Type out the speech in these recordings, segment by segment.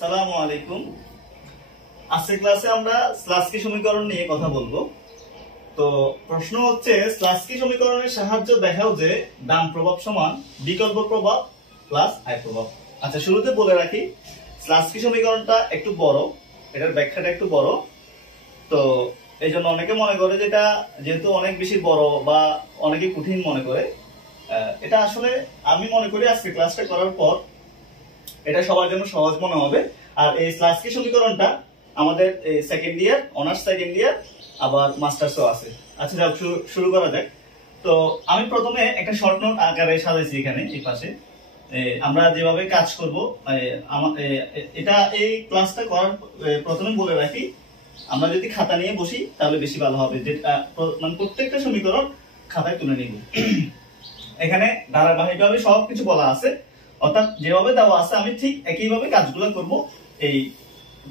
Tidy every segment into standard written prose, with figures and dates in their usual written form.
আসসালামু আলাইকুম। আজকের ক্লাসে আমরা স্লাস্কি সমীকরণ নিয়ে কথা বলবো। তো প্রশ্ন হচ্ছে, স্লাস্কি সমীকরণের সাহায্য দেখাও যে ডান প্রভাব সমান বিকল্প প্রভাব প্লাস আয় প্রভাব। আচ্ছা, শুরুতে বলে রাখি স্লাস্কি সমীকরণটা একটু বড়, এটার ব্যাখ্যাটা একটু বড়। তো এই জন্য অনেকে মনে করে যে এটা যেহেতু অনেক বেশি বড় বা অনেকে কঠিন মনে করে, এটা আসলে আমি মনে করি আজকে ক্লাসটা করার পর এটা সবার জন্য সহজ মনে হবে। আর এই স্লাস্কি সমীকরণটা আমাদের second year, honours second year, আবার মাস্টার্সও আছে। আচ্ছা যাও, শুরু করা যাক। তো আমি প্রথমে একটা শর্ট নোট আকারে সাজাইছি এখানে এই পাশে। আমরা যেভাবে কাজ করব, এটা এই ক্লাসটা করার প্রথমে বলে রাখি, আমরা যদি খাতা নিয়ে বসি তাহলে বেশি ভালো হবে। যেটা মানে প্রত্যেকটা সমীকরণ খাতায় তুলে নিব। এখানে ধারাবাহিকভাবে সবকিছু বলা আছে, অর্থাৎ যেভাবে দেওয়া আছে আমি ঠিক একইভাবে কাজগুলো করব। এই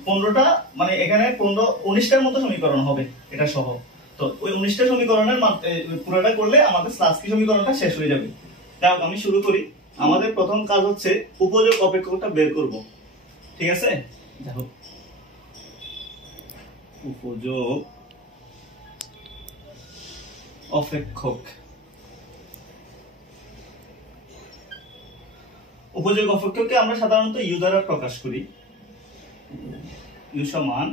15টা মানে এখানে 19টার মতো সমীকরণ হবে এটা সহ। তো ওই 19টা সমীকরণের পুরোটা করলে আমাদের স্লাস্কি সমীকরণটা শেষ হয়ে যাবে। যাই হোক, আমি শুরু করি। আমাদের প্রথম কাজ হচ্ছে উপযোগ অপেক্ষকটা বের করব, ঠিক আছে? দেখো, উপযোগ অপেক্ষক। উপযোগ অপেক্ষককে আমরা সাধারণত ইউ দ্বারা প্রকাশ করি। ইউ সমান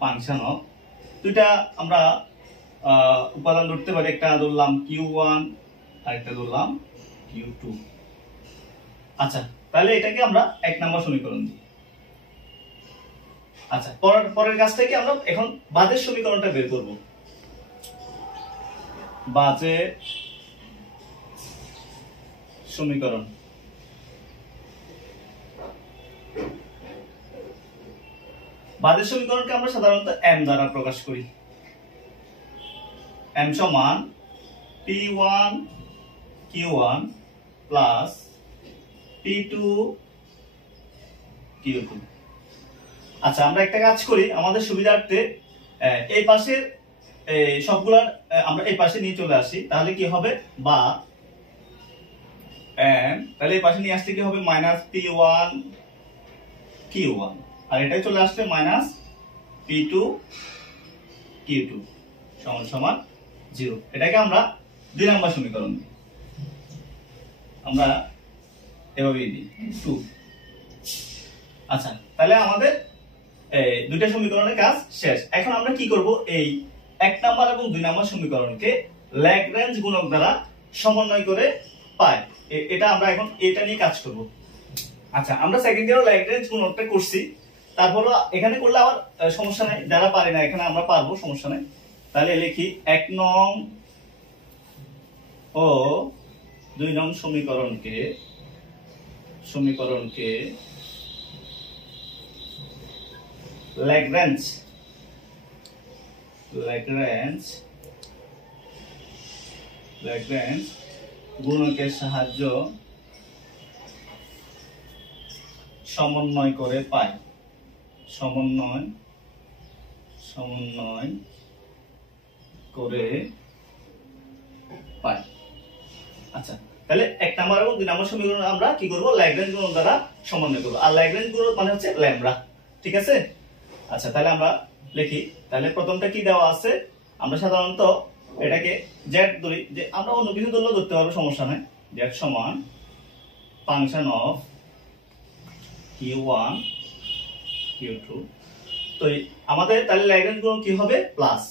ফাংশন অফ, দুইটা আমরা উপাদান ধরতে পারি, একটা ধরলাম Q1 আর একটা ধরলাম Q2। আচ্ছা, তাহলে এটাকে আমরা 1 নম্বর সমীকরণ দিই। আচ্ছা, পরের কাজটাকে আমরা এখন বাজের সমীকরণটা বের করব। বাজের সমীকরণ, বাজের সমীকরণকে আমরা সাধারণত m দ্বারা প্রকাশ করি। m সমান P1 Q1 plus P2 Q2। আচ্ছা, আমরা একটা কাজ করি আমাদের সুবিধার্থে, এই পাশের সবগুলা আমরা এই পাশে নিয়ে চলে আসি। তাহলে কি হবে, বা m, তাহলে এই পাশে নিয়ে আসতে কি হবে, মাইনাস P1 Q1, আর এটাই চলে আসছে মাইনাস P2 Q2 সমান সমান 0। এটাকে আমরা 2 নম্বর সমীকরণ দিই। আমরা এভাবেই দিই 2। আচ্ছা, তাহলে আমাদের দুইটা সমীকরণের কাজ শেষ। এখন আমরা কি করব, এই 1 নম্বর এবং 2 নম্বর সমীকরণকে ল্যাগ্রেঞ্জ গুণক দ্বারা সমন্বয় করে পাই। এটা আমরা এখন এটা নিয়ে কাজ করব। আচ্ছা, আমরা সেকেন্ড ইয়ারে ল্যাগ্রেঞ্জ গুণকটা করছি, তারপর এখানে করলে আবার সমস্যা নাই, যারা পারি না এখানে আমরা পারবো, সমস্যা নাই। তাহলে লিখি 1 নং ও 2 নং সমীকরণকে ল্যাগ্রেঞ্জ গুণকের সাহায্য সমন্বয় করে পাই। সমন্বয় করে পাই। আচ্ছা, তাহলে 1 নম্বর এবং 2 নম্বর সমীকরণ আমরা কি করব, ল্যাগ্রেঞ্জ গুণক দ্বারা সমন্বয় করব। আর ল্যাগ্রেঞ্জ গুণক মানে হচ্ছে ল্যামডা, ঠিক আছে? আচ্ছা, তাহলে আমরা লিখি। তাহলে প্রথমটা কি দেওয়া আছে, আমরা সাধারণত এটাকে z ধরি, যে আমরা অন্য কিছু ধরলেও ধরতে পারবো, সমস্যা নাই। z সমান ফাংশন অফ Q1 Q2। তো আমাদের তাহলে ল্যাগ্রেঞ্জ গুণক কি হবে, প্লাস।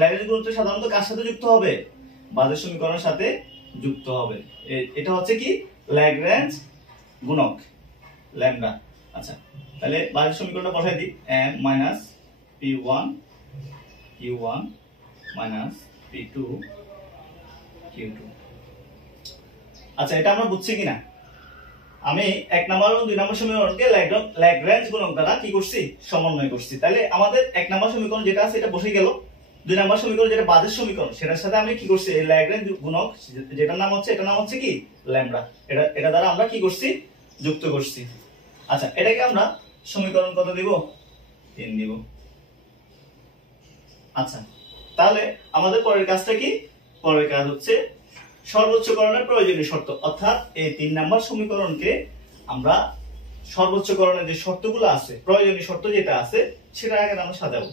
ল্যাগ্রেঞ্জ গুণকটা সাধারণত কার সাথে যুক্ত হবে, বাজের সমীকরণের সাথে যুক্ত হবে। এটা হচ্ছে কি, ল্যাগ্রেঞ্জ গুণক ল্যামডা। আচ্ছা, তাহলে বাজের সমীকরণটা বসাই দিই, m minus P1 Q1 minus P2 Q2। আচ্ছা, এটা আমরা বুঝছি কিনা? আমি 1 নম্বর এবং 2 নম্বর সমীকরণকে ল্যাগ্রেঞ্জ গুণক দ্বারা কি করছি, সমন্বয় করছি। তাহলে আমাদের 1 নম্বর সমীকরণ যেটা আছে এটা বসে গেল। 2 নম্বর সমীকরণ যেটা বাজের সমীকরণ, সেটার সাথে আমি কি করছি, এই ল্যাগ্রেঞ্জ গুণক যেটার নাম হচ্ছে, এটা নাম হচ্ছে কি, ল্যামডা। এটা দ্বারা আমরা কি করছি, যুক্ত করছি। আচ্ছা, এটাকে আমরা সমীকরণ কত দিব, 3 দিব। আচ্ছা, তাহলে আমাদের পরের কাজটা কি, পরের কাজ হচ্ছে সর্বোচ্চকরণের প্রয়োজনীয় শর্ত, অর্থাৎ এই 3 নম্বর সমীকরণকে আমরা সর্বোচ্চকরণের যে শর্তগুলো আছে, প্রয়োজনীয় শর্ত যেটা আছে সেটা আগে আমরা সাজাবো,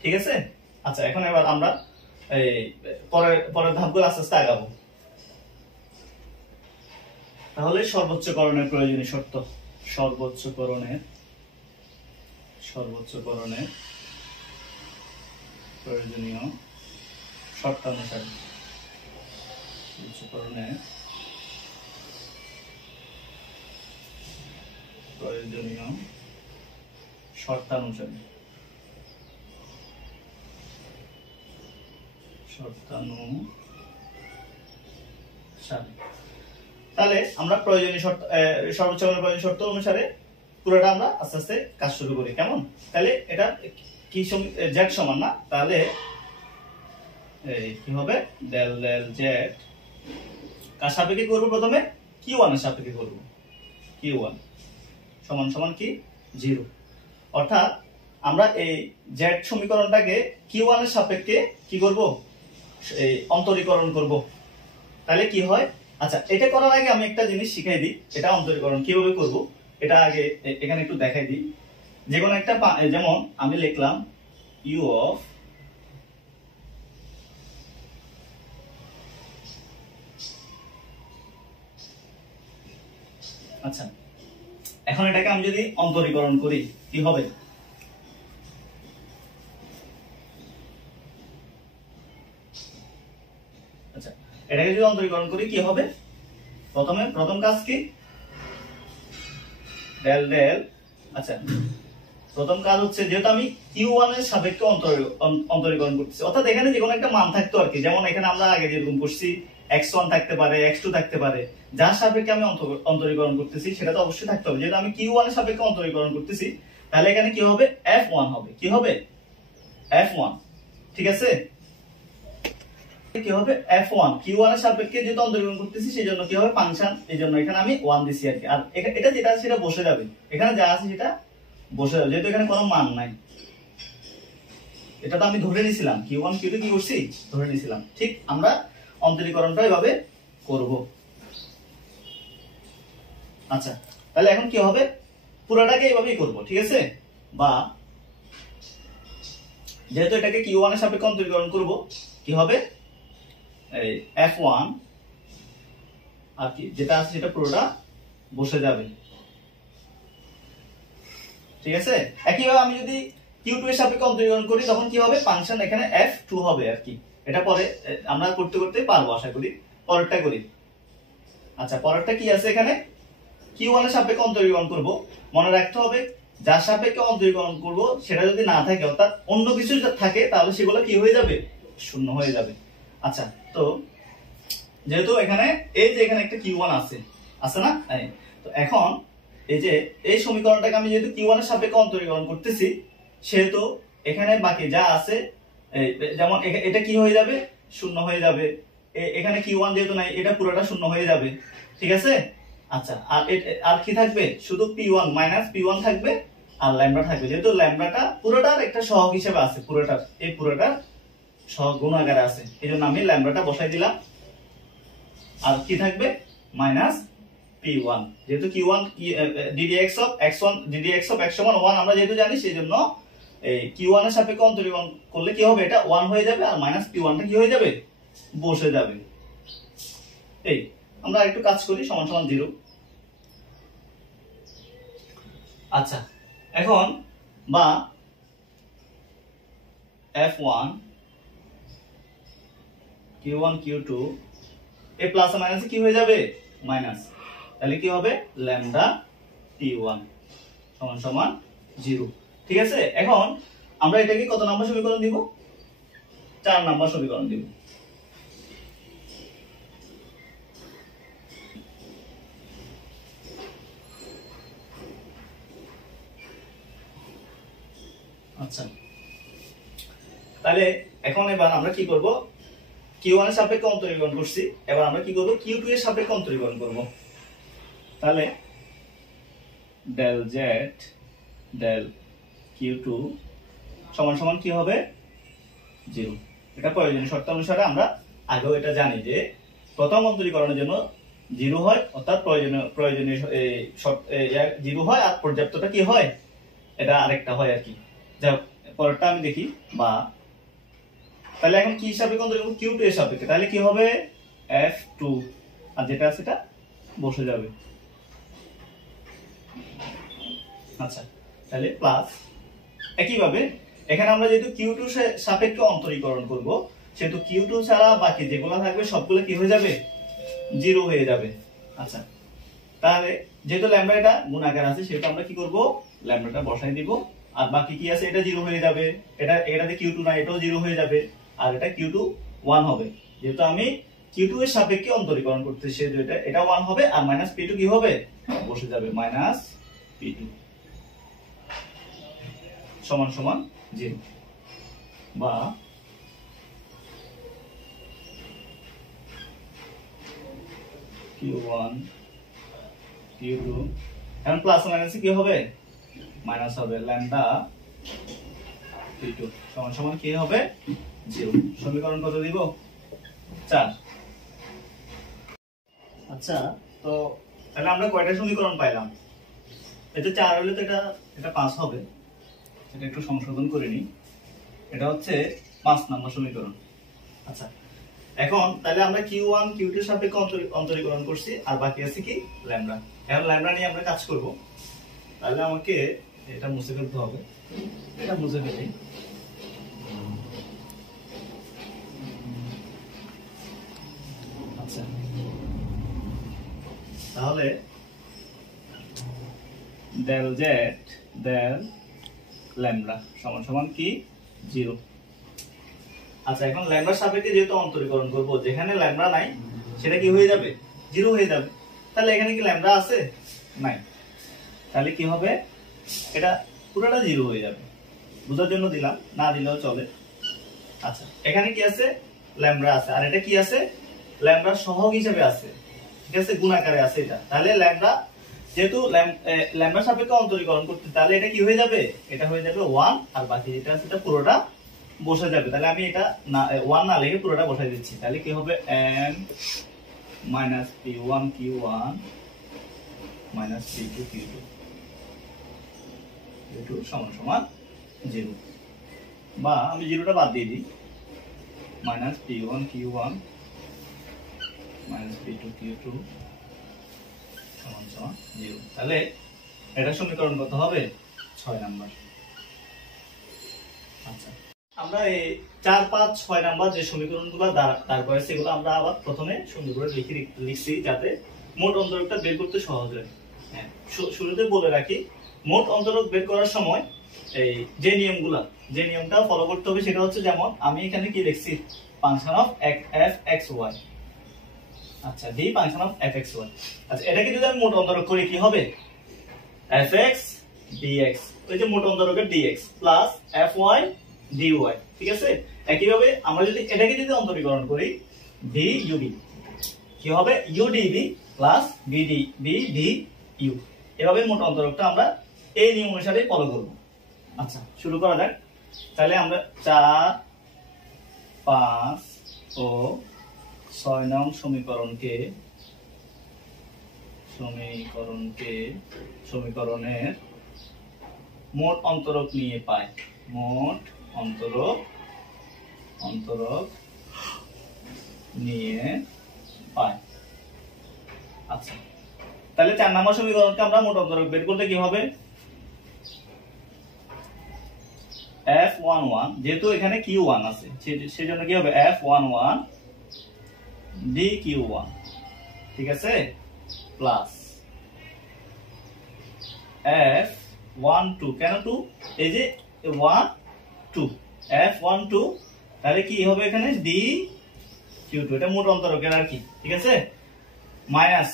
ঠিক আছে। আচ্ছা, এখন এবার আমরা এই পরের ধাপগুলো আস্তে আস্তে আগাবো। তাহলে সর্বোচ্চকরণের প্রয়োজনীয় শর্ত, সর্বোচ্চকরণের প্রয়োজনীয় শর্তানুসারে, সর্বোচ্চকরণের প্রয়োজনীয় শর্তানুসারে, তাহলে আমরা প্রয়োজনীয় শর্ত, সর্বোচ্চকরণের প্রয়োজনীয় শর্ত অনুসারে পুরোটা আমরা আস্তে আস্তে কাজ শুরু করি। কেমন? তাহলে এটা কি জেড সমান না, তাহলে এই কি হবে ডেল ডেল জেড কার সাপেক্ষে করব? প্রথমে Q1 এর সাপেক্ষে করব। Q1 সমান সমান কি 0, অর্থাৎ আমরা এই জেড সমীকরণটাকে Q1 এর সাপেক্ষে কি করব? এই অন্তরীকরণ করব। তাহলে কি হয়? আচ্ছা, এটা করার আগে আমি একটা জিনিস শিখাই দিই, এটা অন্তরীকরণ কিভাবে করব এটা আগে এখানে একটু দেখাই দিই। যে কোনো একটা, যেমন আমি লিখলাম u অফ আচ্ছা, এখন এটাকে আমি যদি অন্তরীকরণ করি কি হবে? আচ্ছা, এটাকে যদি অন্তরীকরণ করি কি হবে? প্রথম কাজ কি? ডেল ডেল, আচ্ছা প্রথম কাজ হচ্ছে যেহেতু আমি Q1 এর সাপেক্ষে অন্তরীকরণ করতেছি, অর্থাৎ এখানে যে কোনো একটা মান থাকতো আর কি। যেমন এখানে আমরা আগে যেরকম করছি x1 থাকতে পারে, x2 থাকতে পারে, যার সাপেক্ষে আমি অন্তরীকরণ করতেছি সেটা তো অবশ্যই থাকতে হবে। যেহেতু আমি Q1 এর সাপেক্ষে অন্তরীকরণ করতেছি, তাহলে এখানে কি হবে? F1 হবে। কি হবে? F1, ঠিক আছে। কি হবে? F1 Q1 এর সাপেক্ষে যেহেতু অন্তরীকরণ করতেছি সেই জন্য কি হবে? ফাংশন, এই জন্য এখানে আমি 1 দিছি আর কি। আর এটা যেটা সেটা বসে যাবে, এখানে যা আছে সেটা বসে যাবে, যেহেতু এখানে কোনো মান নাই। এটা তো আমি ধরে নিছিলাম, Q1 Q2 কি করছি? ধরে নিছিলাম। ঠিক আমরা অন্তরীকরণটা এভাবে করব। আচ্ছা, তাহলে এখন কি হবে? পুরোটাকে এইভাবেই করব, ঠিক আছে। বা যেহেতু এটাকে Q1 এর সাপেক্ষে অন্তরীকরণ করব, কি হবে? এই F1 আর কি যেটা আছে সেটা পুরোটা বসে যাবে, ঠিক আছে। একইভাবে আমি যদি Q2 এর সাপেক্ষে অন্তরীকরণ করি তখন কি হবে? ফাংশন এখানে F2 হবে আর কি। এটা পরে আমরা করতে করতে পারবো আশা করি। পরেরটা করি। আচ্ছা, পরেরটা কি আছে? এখানে Q1 এর সাপেক্ষে অন্তরীকরণ করব। মনে রাখতে হবে যার সাপেক্ষে অন্তরীকরণ করব সেটা যদি না থাকে, অর্থাৎ অন্য কিছু থাকে, তাহলে সেগুলো কি হয়ে যাবে? শূন্য হয়ে যাবে। আচ্ছা, তো যেহেতু এখানে এই যে এখানে একটা Q1 আছে না? তো এখন এই যে এই সমীকরণটাকে আমি যেহেতু Q1 এর সাপেক্ষে অন্তরীকরণ করতেছি, সেহেতু এখানে বাকি যা আছে, যেমন এটা কি হয়ে যাবে? শূন্য হয়ে যাবে। এখানে Q1 যেহেতু নাই, এটা পুরোটা শূন্য হয়ে যাবে, ঠিক আছে। আচ্ছা, আর কি থাকবে? শুধু P1 মাইনাস P1 থাকবে আর ল্যামডা থাকবে। যেহেতু ল্যামডাটা পুরোটার একটা সহগ হিসেবে আছে, পুরোটার সহগ গুণাকারে আছে, এই জন্য আমি ল্যামডাটা বসাই দিলাম। আর কি থাকবে? মাইনাস P1, যেহেতু Q1 ddx of x1 ddx of x সমান 1 আমরা যেহেতু জানি, সেই জন্য এই Q1 এর সাপেক্ষে অন্তরীকরণ করলে কি হবে? এটা 1 হয়ে যাবে আর মাইনাস P1 টা কি হয়ে যাবে? বসে যাবে। এই আমরা একটু কাজ করি, সমান সমান 0। আচ্ছা, এখন বা F1 Q1 Q2 এই প্লাস আর মাইনাসে কি হয়ে যাবে? মাইনাস। তাহলে কি হবে? ল্যামডা T1 সমান সমান 0, ঠিক আছে। এখন আমরা এটাকে কত নম্বর সমীকরণ দিব? 4 নম্বর সমীকরণ দিব। আচ্ছা, তাহলে এখন এবার আমরা কি করব? Q1 এর সাপেক্ষে অন্তরীকরণ করছি, এবার আমরা কি করব? Q2 এর সাপেক্ষে অন্তরীকরণ করব। তাহলে ডেল z ডেল Q2 সমান সমান কি হবে? 0। এটা প্রয়োজনীয় শর্ত অনুসারে আমরা আগেও এটা জানি যে প্রথম অন্তরীকরণের জন্য জিরো হয়, অর্থাৎ প্রয়োজনীয় জিরো হয় আর পর্যাপ্তটা কি হয়, এটা আরেকটা হয় আর কি। যাই পরেরটা আমি দেখি, বা তাহলে এখন কি হিসাবে অন্তরীকরণ করব, Q2 এর সাপেক্ষে, তাহলে কি হবে F2 আর যেটা আছে এটা বসে যাবে। আচ্ছা, তাহলে প্লাস একইভাবে এখানে আমরা যেহেতু Q2 সাপেক্ষে অন্তরীকরণ করব, সেহেতু Q2 ছাড়া বাকি যেগুলো থাকবে সবগুলো কি হয়ে যাবে, জিরো হয়ে যাবে। আচ্ছা, তাহলে যেহেতু ল্যামডা এটা গুণাকার আছে, সেহেতু আমরা কি করব, ল্যামডাটা বসাই দিব, আর বাকি কি আছে এটা জিরো হয়ে যাবে, এটাতে Q2 না, এটাও জিরো হয়ে যাবে, আর এটা Q2 1 হবে, যেহেতু আমি Q2 এর সাপেক্ষে অন্তরীকরণ করতে, সেহেতু এটা 1 হবে, আর মাইনাস P2 কি হবে, বসে যাবে, মাইনাস P2 সমান সমান 0, বা Q1 Q2 এখন প্লাস মাইনাসে কি হবে, মাইনাস হবে, ল্যামডা P2 সমান সমান কি হবে, 0। সমীকরণ কত দিব, 4। আচ্ছা, তো তাহলে আমরা কয়টা সমীকরণ পাইলাম, এটা 4 হলে তো এটা 5 হবে, এটা একটু সংশোধন করে নিই, এটা হচ্ছে 5 নম্বর সমীকরণ। আচ্ছা, এখন তাহলে আমরা Q1 Q2 এর সাপেক্ষে অন্তরীকরণ করছি, আর বাকি আছে কি ল্যামডা। এখন ল্যামডা নিয়ে আমরা কাজ করব, তাহলে আমাকে এটা মুছে ফেলতে হবে, এটা মুছে ফেলি। আচ্ছা, তাহলে del z del ল্যামডা সমান সমান কি 0। আচ্ছা, এখন ল্যামডার সাপেক্ষে যেহেতু অন্তরীকরণ করব, যেখানে ল্যামডা নাই সেটা কি হয়ে যাবে, 0 হয়ে যাবে। তাহলে এখানে কি ল্যামডা আছে, নাই, তাহলে কি হবে, এটা পুরোটা 0 হয়ে যাবে, বোঝার জন্য দিলাম, না দিলেও চলে। আচ্ছা, এখানে কি আছে, ল্যামডা আছে, আর এটা কি আছে, ল্যামডা সহগ হিসেবে আছে, ঠিক আছে, গুণাকারে আছে এটা। তাহলে ল্যামডা যেহেতু ল্যামডার সাপেক্ষে অন্তরীকরণ করতে, তাহলে এটা কি হয়ে যাবে, এটা হয়ে যাবে 1, আর বাকি যেটা আছে এটা পুরোটা বসে যাবে। তাহলে আমি এটা 1 না লিখে পুরোটা বসাই দিচ্ছি, তাহলে কি হবে, n minus p1 q1 minus p2 q2 সমান সমান 0, বা আমি 0টা বাদ দিয়ে দিই, minus p1 q1 minus p2 q2 সমান সমান 0। তাহলে এটা সমীকরণ কত হবে, 6 নাম্বার। আচ্ছা, আমরা এই 4, 5, 6 নাম্বার যে সমীকরণগুলো তারপরে সেগুলো আমরা আবার প্রথমে সুন্দর করে লিখছি, যাতে মোট অন্তরকটা বের করতে সহজ হয়। হ্যাঁ, শুরুতে বলে রাখি, মোট অন্তরক বের করার সময় এই যে নিয়মটা ফলো করতে হবে, সেটা হচ্ছে, যেমন আমি এখানে কি লিখছি, ফাংশন অফ f(x,y), আচ্ছা, d ফাংশন অফ f(x,y). আচ্ছা, এটাকে যদি আমি মোট অন্তরক করি কি হবে, fx dx, ওই যে মোট অন্তরকের dx প্লাস fy dy, ঠিক আছে। একইভাবে আমরা যদি এটাকে অন্তরীকরণ করি, d ud কি হবে, udv প্লাস bdu, এভাবে মোট অন্তরকটা আমরা এই নিয়ম অনুসারে ফলো করব। আচ্ছা, শুরু করা যাক। তাহলে আমরা 4, 5 ও 6 নং সমীকরণের মোট অন্তরক নিয়ে পাই, মোট অন্তরক নিয়ে পাই। আচ্ছা, তাহলে 4 নম্বর সমীকরণকে আমরা মোট অন্তরক বের করতে কি হবে, f11, যেহেতু এখানে q1 আছে সেজন্য কি হবে, f11 dq1, ঠিক আছে, প্লাস f12, কেন 2, এই যে 1 2, f12, তাহলে কি হবে এখানে dq2, এটা মোট অন্তরকের আর কি, ঠিক আছে, মাইনাস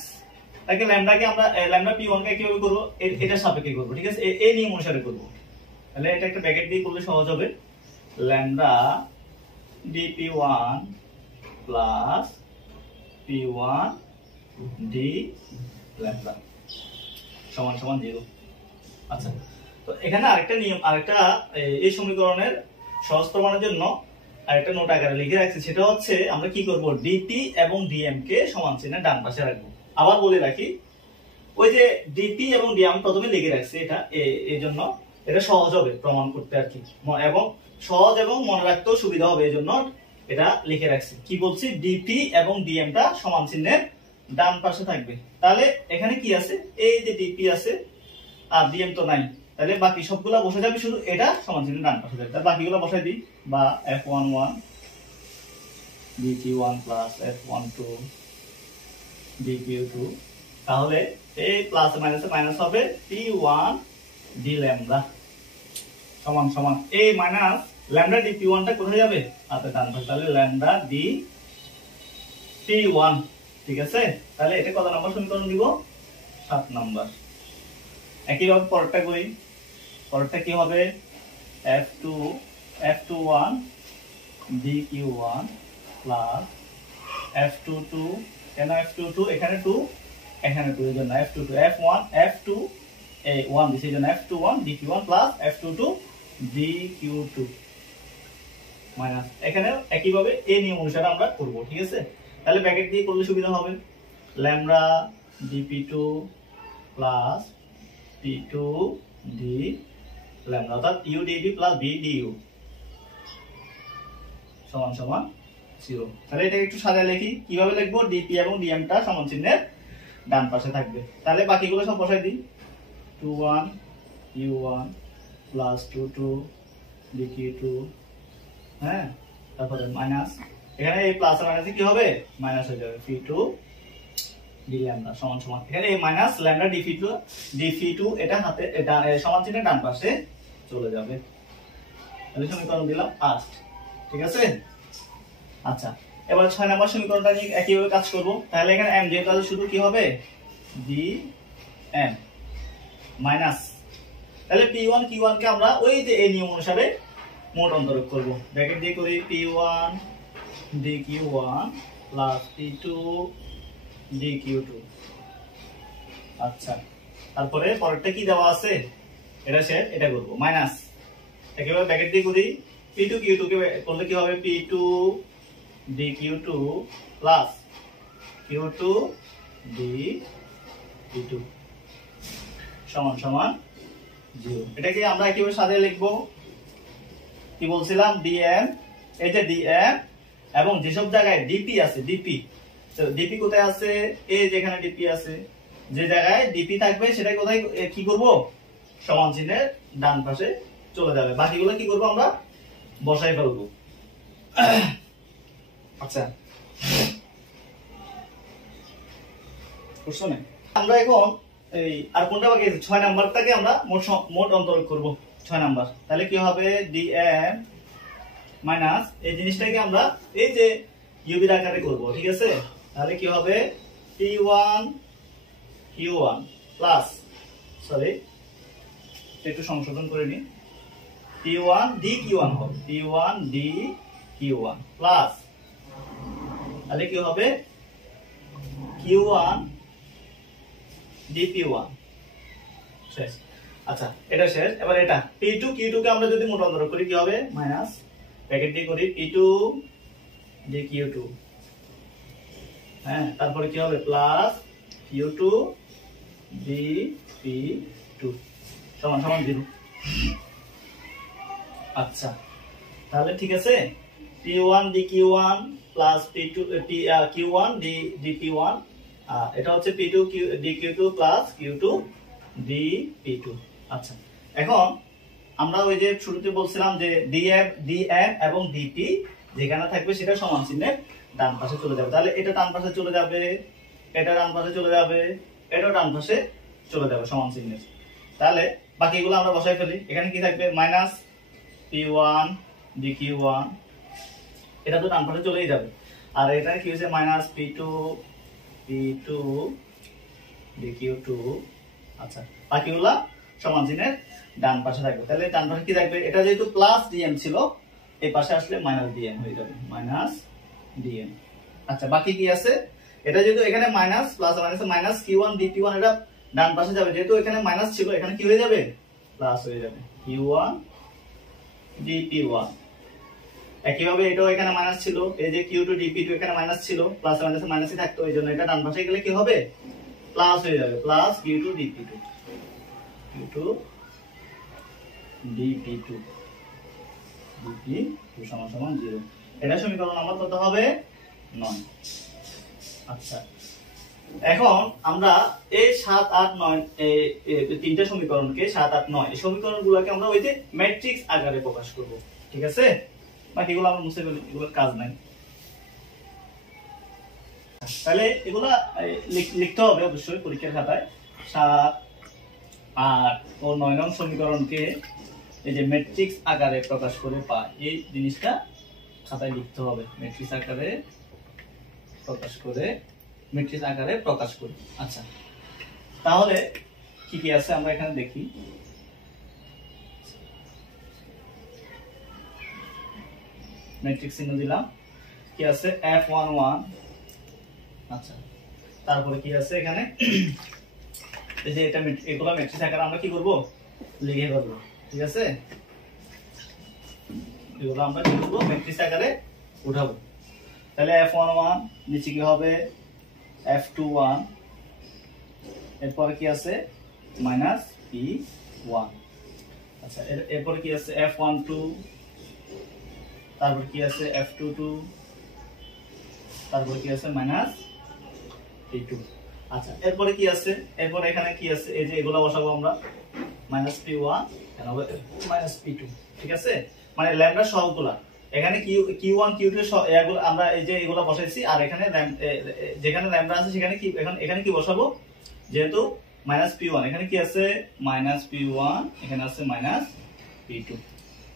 তাকে ল্যামডাকে আমরা ল্যামডা p1 কে কিভাবে করব, এটা সাপেক্ষে করব, ঠিক আছে, এই নিয়ম অনুসারে করব। তাহলে এটা একটা ব্র্যাকেট দিয়ে করলে সহজ হবে, lambda dp1 plus p1 d lambda সমান সমান 0। আচ্ছা, তো এখানে আরেকটা এই সমীকরণের সহজ প্রমাণের জন্য আরেকটা নোট আকারে লিখে রাখছি, সেটা হচ্ছে আমরা কি করব, dp এবং dm কে সমান চিহ্নে ডান পাশে রাখবো। আবার বলে রাখি, ওই যে ডিপি এবং ডি আমি প্রথমে লিখে রাখছি, এটা এই জন্য এটা সহজ হবে প্রমাণ করতে আর কি, এবং সহজ এবং মনে রাখতেও সুবিধা হবে, এই জন্য এটা লিখে রাখছি। কি বলছি, ডিপি এবং ডিএমটা সমান চিহ্নের ডান পাশে থাকবে। তাহলে এখানে কি আছে, এই যে ডিপি আছে আর ডিএম তো নাই, তাহলে বাকি সবগুলা বসে যাবে, শুধু এটা সমান চিহ্নের ডান পাশে যাবে। তাহলে বাকিগুলো বসাই দিই, বা F11 DQ1 plus F12 DQ2, তাহলে এই প্লাস মাইনাসে মাইনাস হবে P1 D ল্যামডা সমান সমান এই মাইনাস ল্যামডা ডি P1 টা কোথায় যাবে, হাতের ডান পাশে, তাহলে ল্যামডা ডি P1। ঠিক আছে, তাহলে এটা কত নম্বর সমীকরণ দিব, 7 নম্বর। একইভাবে পরেরটা করি, পরেরটা কি হবে, F21 DQ1 প্লাস F22, কেন F22, এখানে 2 এখানে 2, এর জন্য F22 F2 এই 1 দিছি, এর জন্য F21 DQ1 plus F22 DQ2 minus, এখানে একইভাবে এই নিয়ম অনুসারে আমরা করব। ঠিক আছে, তাহলে ব্র্যাকেট দিয়ে করলে সুবিধা হবে, lambda dp2 plus p2 d lambda, অর্থাৎ u dp plus b du সমান সমান 0। তাহলে এটা একটু সাজায় লিখি, কিভাবে লিখবো, dp এবং dm টা সমান চিহ্নের ডান পাশে থাকবে। তাহলে বাকিগুলো সব বসাই দিই, 21 u1 প্লাস 22 dq2, হ্যাঁ, তারপরে মাইনাস, এখানে এই প্লাস আর মাইনাসে কি হবে, মাইনাস হয়ে যাবে, p2 d ল্যামডা সমান সমান, এখানে এই মাইনাস ল্যামডা dp2 এটা হাতে এটা সমান চিহ্নের ডান পাশে চলে যাবে। তাহলে সমীকরণ দিলাম 8। ঠিক আছে, আচ্ছা, এবার 6 নম্বর সমীকরণটা নিয়ে একইভাবে কাজ করব। তাহলে এখানে m যেহেতু আছে, শুধু কি হবে, dm মাইনাস, তাহলে p1 q1 কে আমরা ওই যে এই নিয়ম অনুসারে মোট অন্তরক করব। ব্র্যাকেট দিয়ে করি p1 dq1 plus p2 dq2। আচ্ছা, তারপরে পরেরটা কি দেওয়া আছে, এটা শেষ, এটা করব মাইনাস, একেবারে ব্র্যাকেট দিয়ে করি, p2 q2 কে করলে কি হবে, p2 dq2 plus q2 dq2 সমান সমান 0। এটাকে আমরা কিভাবে সাজিয়ে লিখব, কি বলছিলাম, dm, এই যে dm এবং যেসব জায়গায় dp আছে, dp, তো dp কোথায় আছে, এই যেখানে dp আছে, যে জায়গায় dp থাকবে সেটা কোথায় কি করব, সমান চিহ্নের ডান পাশে চলে যাবে। বাকিগুলো কি করব, আমরা বসাই ফেলবো। আচ্ছা, প্রশ্ন আমরা এখন এই আর কোনটা বাকি আছে, 6 নাম্বারটাকে আমরা মোট অন্তরক করব, 6 নাম্বার। তাহলে কি হবে, dm মাইনাস এই জিনিসটাকে আমরা এই যে ইউবির আকারে করব। ঠিক আছে, তাহলে কি হবে, p1 q1 প্লাস, সরি একটু সংশোধন করে নি, p1 dq1 হবে, p1 dq1 প্লাস, তাহলে কি হবে, q1 dp1 শেষ। আচ্ছা, এটা শেষ। এবার এটা p2 q2 কে আমরা যদি মোট অন্তরক করি কি হবে, মাইনাস, ব্র্যাকেট দিয়ে করি p2 dq2, হ্যাঁ, তারপরে কি হবে, প্লাস q2 dp2 সমান সমান 0। আচ্ছা, তাহলে ঠিক আছে, p1 dq1 plus p2 q1 dp1, এটা হচ্ছে p2 dq2 plus q2 dp2। আচ্ছা, এখন আমরা ওই যে শুরুতে বলছিলাম যে dm এবং dp যেখানে থাকবে সেটা সমান চিহ্নের ডান পাশে চলে যাবে। তাহলে এটা ডান পাশে চলে যাবে, এটা ডান পাশে চলে যাবে, এটাও ডান পাশে চলে যাবে সমান চিহ্নের। তাহলে বাকিগুলো আমরা বসাই ফেলি, এখানে কি থাকবে, মাইনাস p1 dq1, এটা তো ডান পাশে চলেই যাবে, আর এটা কি হয়েছে, মাইনাস p2 dq2। আচ্ছা, বাকিগুলা সমান চিহ্নের ডান পাশে থাকবে। তাহলে ডান পাশে কি থাকবে, এটা যেহেতু প্লাস dm ছিল, এই পাশে আসলে মাইনাস dm হয়ে যাবে, মাইনাস dm। আচ্ছা, বাকি কি আছে, এটা যেহেতু এখানে minus plus minus minus q1 dp1, এটা ডান পাশে যাবে, যেহেতু এখানে মাইনাস ছিল, এখানে কি হয়ে যাবে, প্লাস হয়ে যাবে, q1 dp1 একইভাবে এটাও এখানে মাইনাস ছিল, এই যে Q2 dP2 এখানে মাইনাস ছিল, প্লাস মাইনাসে মাইনাসই থাকতো, এই জন্য এটা ডান পাশে গেলে কি হবে প্লাস হয়ে যাবে, plus Q2 dP2 Q2 dP2 dP2 সমান সমান 0। এটা সমীকরণ নাম্বার কত হবে 9। আচ্ছা এখন আমরা এই 7 8 9 এই তিনটা সমীকরণকে 7 8 9 এই সমীকরণগুলোকে আমরা ওই যে ম্যাট্রিক্স আকারে প্রকাশ করব, ঠিক আছে? বাকিগুলো আমরা মুছে ফেলি, এগুলোর কাজ নাই। তাহলে এগুলা লিখতে হবে অবশ্যই পরীক্ষার খাতায়। 7 8 ও 9 নং সমীকরণকে এই যে ম্যাট্রিক্স আকারে প্রকাশ করে পাই, এই জিনিসটা খাতায় লিখতে হবে, ম্যাট্রিক্স আকারে প্রকাশ করে, ম্যাট্রিক্স আকারে প্রকাশ করি। আচ্ছা তাহলে কি কি আছে আমরা এখানে দেখি। ম্যাট্রিক্স চিহ্ন দিলাম, কি আছে F11। আচ্ছা তারপরে কি আছে এখানে এই যে এটা এগুলা ম্যাট্রিক্স আকারে আমরা কি করব লিখে করব, ঠিক আছে? এগুলো আমরা কি করব ম্যাট্রিক্স আকারে উঠাবো। তাহলে F11 নিচে কি হবে F21, এরপরে কি আছে মাইনাস P1। আচ্ছা এরপরে কি আছে F12, তারপর কি আছে F22, তারপর কি আছে মাইনাস P2। আচ্ছা এরপরে কি আছে, এরপরে এখানে কি আছে এই যে এগুলা বসাবো আমরা, মাইনাস P1 এখানে হবে মাইনাস P2, ঠিক আছে? মানে ল্যামডা সহগুলা এখানে Q1 Q2 এগুলো আমরা এই যে এগুলা বসাইছি, আর এখানে যেখানে ল্যামডা আছে সেখানে কি এখানে কি বসাবো, যেহেতু মাইনাস P1 এখানে কি আছে মাইনাস P1, এখানে আছে মাইনাস P2,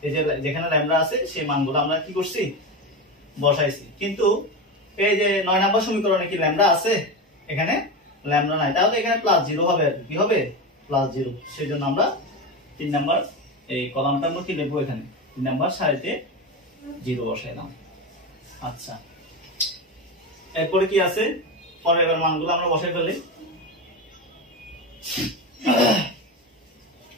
এই যে যেখানে ল্যামডা আছে সেই মানগুলো আমরা কি করছি বসাইছি। কিন্তু এই যে 9 নাম্বার সমীকরণে কি ল্যামডা আছে, এখানে ল্যামডা নাই, তাহলে এখানে প্লাস 0 হবে, আর কি হবে প্লাস 0। সেজন্য আমরা 3 নাম্বার এই কলামটার মধ্যে কি লিখবো, এখানে 3 নাম্বার সারিতে 0 বসাইলাম। আচ্ছা এরপরে কি আছে, পরে এবার মানগুলো আমরা বসাই ফেলি।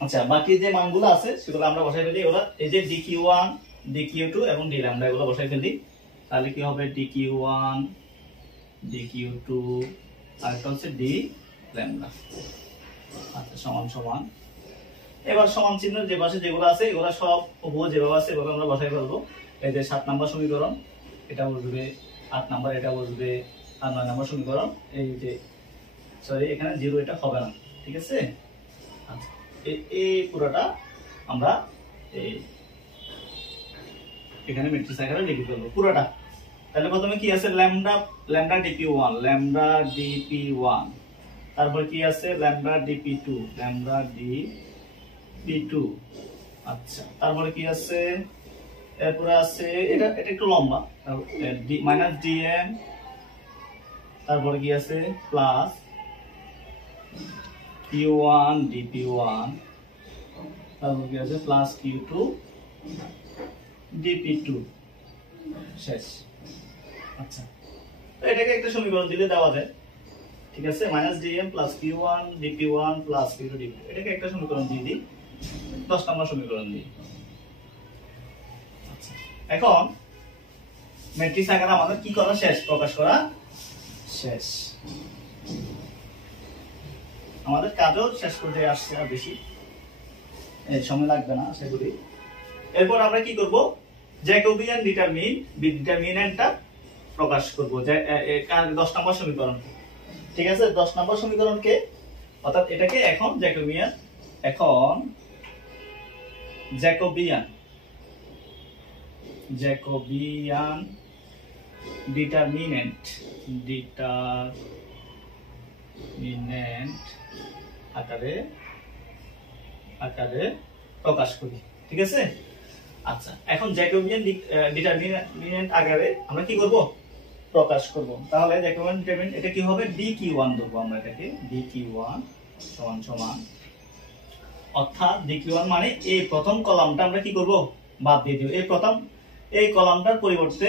আচ্ছা বাকি যে মানগুলো আছে সেগুলো আমরা বসাই ফেলি। এগুলো এই যে dq1 dq2 এবং d ল্যামডা এগুলো বসাই ফেলি, তাহলে কি হবে dq1 dq2 আর এটা হচ্ছে d ল্যামডা। আচ্ছা সমান সমান, এবার সমান চিহ্ন যে পাশে যেগুলো আছে এগুলো সব হুবহু যেভাবে আছে এগুলো আমরা বসাই ফেলবো। এই যে 7 নাম্বার সমীকরণ এটা বসবে, 8 নাম্বার এটা বসবে, আর 9 নাম্বার সমীকরণ এই যে সরি এখানে 0 এটা হবে না, ঠিক আছে? আচ্ছা এই পুরোটা আমরা এই এখানে ম্যাট্রিক্স আকারে লিখে ফেলবো পুরোটা। তাহলে প্রথমে কি আছে ল্যামডা dp1 ল্যামডা dp1, তারপর কি আছে ল্যামডা dp2 ল্যামডা dp2। আচ্ছা তারপরে কি আছে, এরপরে আছে এটা একটু লম্বা, মাইনাস dm, তারপরে কি আছে প্লাস q1 dp1, তারপর কি আছে প্লাস q2 dp2 শেষ। আচ্ছা তো এটাকে একটা সমীকরণ দিলে দেওয়া যায়, ঠিক আছে? Minus dm plus q1 dp1 plus q2 dp2, এটাকে একটা সমীকরণ দিয়ে দিই, 10 নম্বর সমীকরণ দিই। আচ্ছা এখন ম্যাট্রিক্স আকারে আমাদের কি করা শেষ, প্রকাশ করা শেষ, আমাদের কাজও শেষ করতে আসছে, আর বেশি সময় লাগবে না আশা করি। এরপর আমরা কি করব, জ্যাকোবিয়ান ডিটারমিনেন্টটা প্রকাশ করব, যে 10 নম্বর সমীকরণ, ঠিক আছে? 10 নম্বর সমীকরণকে অর্থাৎ এটাকে এখন জ্যাকোবিয়ান ডিটারমিনেন্ট আকারে প্রকাশ করি, ঠিক আছে? আচ্ছা এখন জ্যাকোবিয়ান ডিটারমিনেন্ট আকারে আমরা কি করব প্রকাশ করব। তাহলে জ্যাকোবিয়ান ডিটারমিনেন্ট এটা কি হবে dq1 দেব আমরা, এটাকে dq1 সমান সমান, অর্থাৎ dq1 মানে এই প্রথম কলামটা আমরা কি করব বাদ দিয়ে দিব, এই কলামটার পরিবর্তে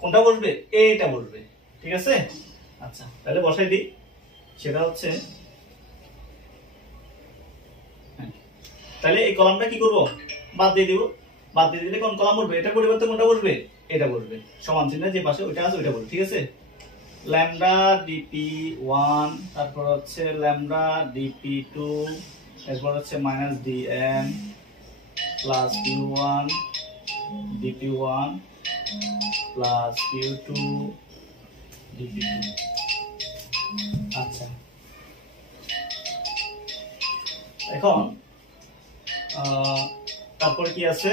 কোনটা বসবে, এইটা বসবে, ঠিক আছে? আচ্ছা তাহলে বসাই দিই, সেটা হচ্ছে তাহলে এই কলামটা কি করব বাদ দিয়ে দিব, বাদ দিয়ে দিলে কোন কলাম বসবে, এটা পরিবর্তে কোনটা বসবে, এটা বসবে, সমান চিহ্ন যে পাশে ওইটা আছে ওইটা বসবে, ঠিক আছে। ল্যামডা dp1, তারপর হচ্ছে ল্যামডা dp2, এরপর হচ্ছে minus dm plus q1 dp1 plus q2 dp2। আচ্ছা, এখন তারপরে কি আছে,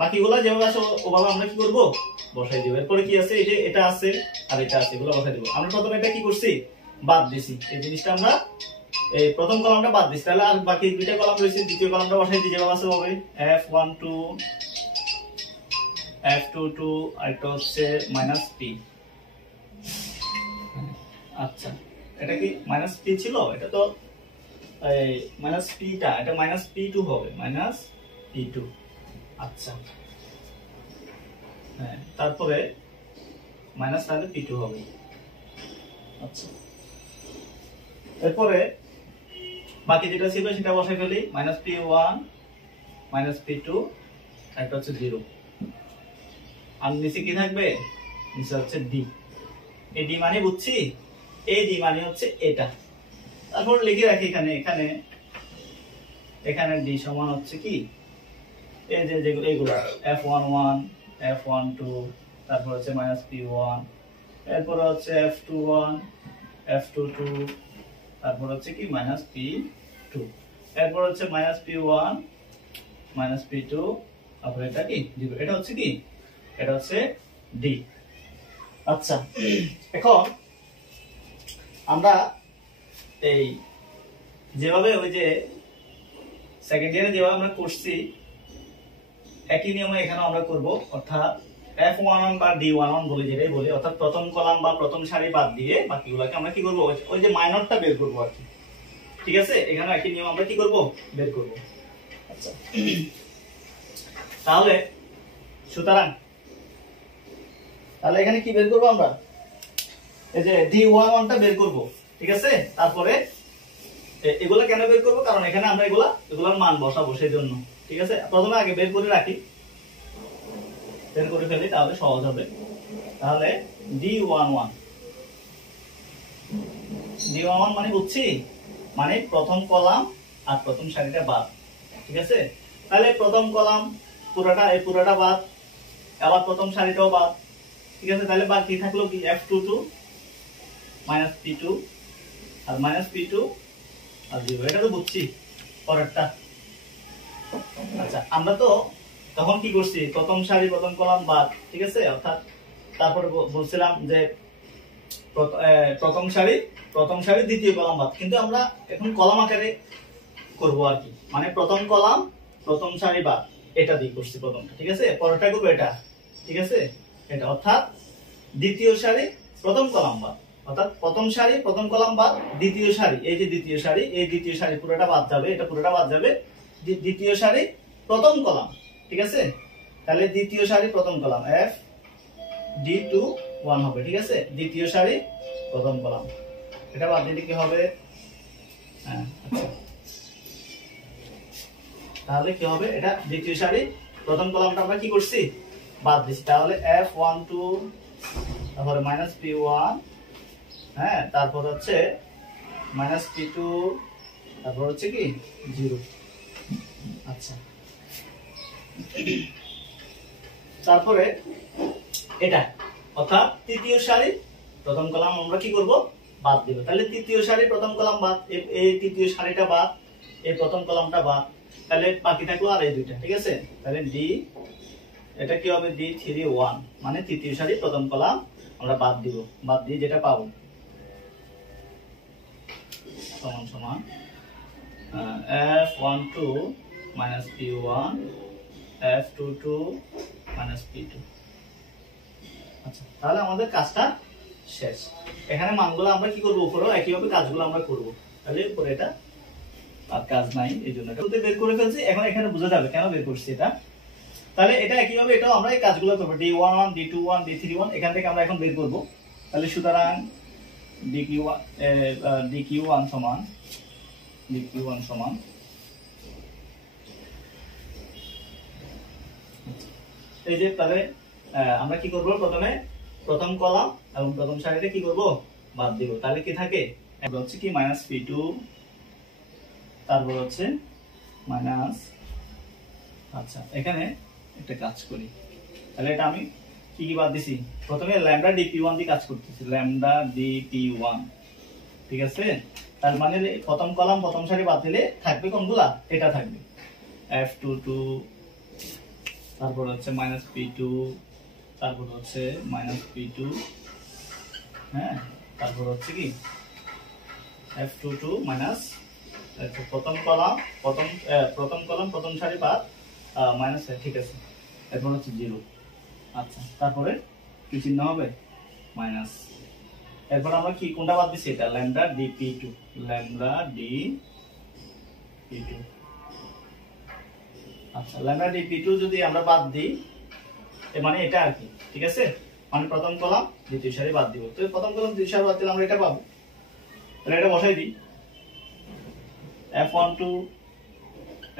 বাকিগুলা যেভাবে আছে ওভাবে আমরা কি করব, বসাই দিব। এরপরে কি আছে, এই যে এটা আছে আর এটা আছে, এগুলো বসাই দিব। আমরা প্রথমে এটা কি করছি, বাদ দিছি, এই জিনিসটা আমরা এই প্রথম কলামটা বাদ দিছি, তাহলে আর বাকি দুইটা কলাম রয়েছে, দ্বিতীয় কলামটা বসাই দিই যেভাবে আছে হবে f12 f22 আর এটা হচ্ছে মাইনাস p। আচ্ছা, এটা কি মাইনাস p ছিল, এটা তো এই মাইনাস p টা, এটা মাইনাস p2 হবে, মাইনাস p2। আচ্ছা, হ্যাঁ, তারপরে মাইনাস তাহলে p2 হবে। আচ্ছা, এরপরে বাকি যেটা ছিল সেটা বসাই ফেলি, মাইনাস p1 মাইনাস p2 একটা হচ্ছে 0, আর নিচে কি থাকবে, নিচে হচ্ছে d। এই d মানে বুঝছি, এই d মানে হচ্ছে এটা। তারপর লিখে রাখি এখানে, এখানে এখানে d সমান হচ্ছে কি, এই যে যেগুলো এইগুলো f11 f12, তারপর হচ্ছে মাইনাস p1, এরপর হচ্ছে f21 f22, তারপর হচ্ছে কি মাইনাস p2, এরপর হচ্ছে মাইনাস p1 মাইনাস p2, তারপর এটা কি 0, এটা হচ্ছে কি, এটা হচ্ছে d। আচ্ছা, এখন আমরা এই যেভাবে ওই যে সেকেন্ড ইয়ারে যেভাবে আমরা করছি একই নিয়মে এখানে আমরা করব, অর্থাৎ f11 বা d11 বলে যেটাই বলি, অর্থাৎ প্রথম কলাম বা প্রথম সারি বাদ দিয়ে বাকিগুলোকে আমরা কি করব, ওই যে মাইনরটা বের করব আর কি, ঠিক আছে। এখানে একই নিয়ম আমরা কি করব, বের করব। আচ্ছা, তাহলে সুতরাং তাহলে এখানে কি বের করব আমরা, এই যে d11 টা বের করব, ঠিক আছে। তারপরে এগুলা কেন বের করব, কারণ এখানে আমরা এগুলার মান বসাবো সেই জন্য, ঠিক আছে। প্রথমে আগে বের করে রাখি, বের করে ফেলি তাহলে সহজ হবে। তাহলে d11 মানে বুঝছি, মানে প্রথম কলাম আর প্রথম সারিটা বাদ, ঠিক আছে। তাহলে প্রথম কলাম পুরোটা, এই পুরোটা বাদ, আবার প্রথম সারিটাও বাদ, ঠিক আছে। তাহলে বাকি থাকলো কি f22 মাইনাস p2 আর মাইনাস p2 আর 0, এটা তো বুঝছি পরেরটা। আচ্ছা, আমরা তো তখন কি করছি, প্রথম সারি প্রথম কলাম বাদ, ঠিক আছে। অর্থাৎ তারপরে বলছিলাম যে প্রথম সারি দ্বিতীয় কলাম বাদ, কিন্তু আমরা এখন কলাম আকারে করব আর কি, মানে প্রথম কলাম প্রথম সারি বাদ, এটা দিয়ে করছি প্রথমটা, ঠিক আছে। পরেরটা করব এটা, ঠিক আছে, এটা। অর্থাৎ দ্বিতীয় সারি প্রথম কলাম বাদ, অর্থাৎ প্রথম সারি প্রথম কলাম বাদ, দ্বিতীয় সারি, এই যে দ্বিতীয় সারি, এই দ্বিতীয় সারি পুরোটা বাদ যাবে, এটা পুরোটা বাদ যাবে, দ্বিতীয় সারি প্রথম কলাম, ঠিক আছে। তাহলে দ্বিতীয় সারি প্রথম কলাম f d21 হবে, ঠিক আছে। দ্বিতীয় সারি প্রথম কলাম, এটা বাদ দিলে কি হবে, হ্যাঁ, আচ্ছা, তাহলে কি হবে, এটা দ্বিতীয় সারি প্রথম কলামটা আমরা কি করছি, বাদ দিছি। তাহলে f12 তারপরে মাইনাস p1, হ্যাঁ, তারপর হচ্ছে মাইনাস p2, তারপর হচ্ছে কি 0। আচ্ছা, তারপরে এটা, অর্থাৎ তৃতীয় সারি প্রথম কলাম আমরা কি করব, বাদ দিব। তাহলে তৃতীয় সারি প্রথম কলাম বাদ, এই তৃতীয় সারিটা বাদ, এই প্রথম কলামটা বাদ, তাহলে বাকি থাকলো আর এই দুইটা, ঠিক আছে। তাহলে d, এটা কি হবে, d31, মানে তৃতীয় সারি প্রথম কলাম আমরা বাদ দিব, বাদ দিয়ে যেটা পাবো সমান সমান f12 minus p1 f22 minus p2। আচ্ছা, তাহলে আমাদের কাজটা শেষ। এখানে মানগুলো আমরা কি করব, উপরেও একইভাবে কাজগুলো আমরা করব। তাহলে উপরে এটা আর কাজ নাই, এই জন্য এটা বের করে ফেলছি। এখন এখানে বোঝা যাবে কেন বের করছি এটা। তাহলে এটা একইভাবে এটাও আমরা এই কাজগুলো করব, d11 d21 d31 এখান থেকে আমরা এখন বের করব। তাহলে সুতরাং dq1 সমান এই যে তাহলে আমরা কি করব, প্রথমে প্রথম কলাম এবং প্রথম সারিতে কি করব, বাদ দিব। তাহলে কি থাকে, হচ্ছে কি মাইনাস p2, তারপর হচ্ছে মাইনাস, আচ্ছা এখানে একটা কাজ করি, তাহলে এটা আমি কি কি বাদ দিছি, প্রথমে ল্যামডা dp1 দিয়ে কাজ করতেছি, ল্যামডা dp1, ঠিক আছে। তার মানে প্রথম কলাম প্রথম সারি বাদ দিলে থাকবে কোনগুলা, এটা থাকবে f22, তারপর হচ্ছে মাইনাস p2, তারপর হচ্ছে মাইনাস p2, হ্যাঁ, তারপর হচ্ছে কি f22 মাইনাস, প্রথম কলাম প্রথম সারি বাদ মাইনাস, ঠিক আছে, এরপর হচ্ছে 0, আচ্ছা তারপরে কি চিহ্ন হবে, মাইনাস, এরপর আমরা কি কোনটা বাদ দিছি, এটা ল্যামডা dp2, ল্যামডা dp2, আচ্ছা ল্যামডা dp2 যদি আমরা বাদ দিই, মানে এটা আর কি, ঠিক আছে, মানে প্রথম কলাম দ্বিতীয় সারি বাদ দিব, তো প্রথম কলাম দ্বিতীয় সারি বাদ দিলে আমরা এটা পাবো, তাহলে এটা বসাই দিই, f12,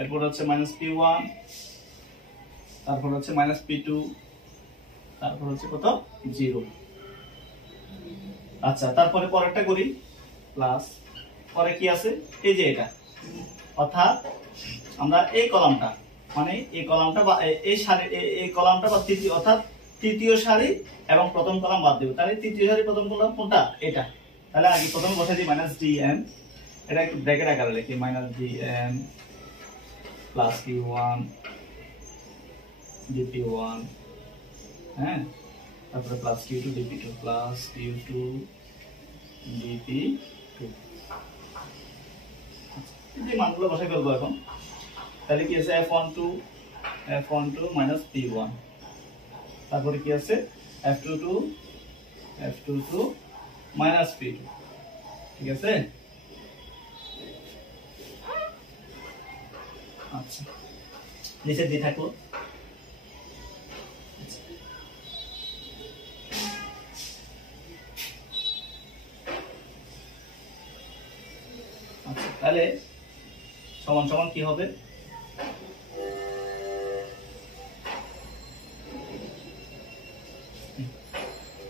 এরপর হচ্ছে মাইনাস p1, তারপর হচ্ছে মাইনাস p2, তারপর হচ্ছে কত, 0, আচ্ছা তারপরে পরেরটা করি, প্লাস, পরে কি আছে, এই যে এটা, অর্থাৎ আমরা এই কলামটা, মানে এই কলামটা বা এই সারি, এই কলামটা বা তৃতীয়, অর্থাৎ তৃতীয় সারি এবং প্রথম কলাম বাদ দেব, তাহলে তৃতীয় সারি প্রথম কলাম কোনটা, এটা, তাহলে আগে প্রথম বসাই দিই মাইনাস dm, এটা একটু ব্র্যাকেট আকারে লিখি, minus dm plus q1 dp1, হ্যাঁ, তারপরে plus q2 dp2 plus q2 dp2, এই মানগুলো বসাই ফেলবো এখন, তাহলে কি আছে f12 মাইনাস p1, তারপরে কি আছে f22 মাইনাস p2, ঠিক আছে, আচ্ছা নিচে দিয়ে থাকলো, আচ্ছা তাহলে সমান সমান কি হবে,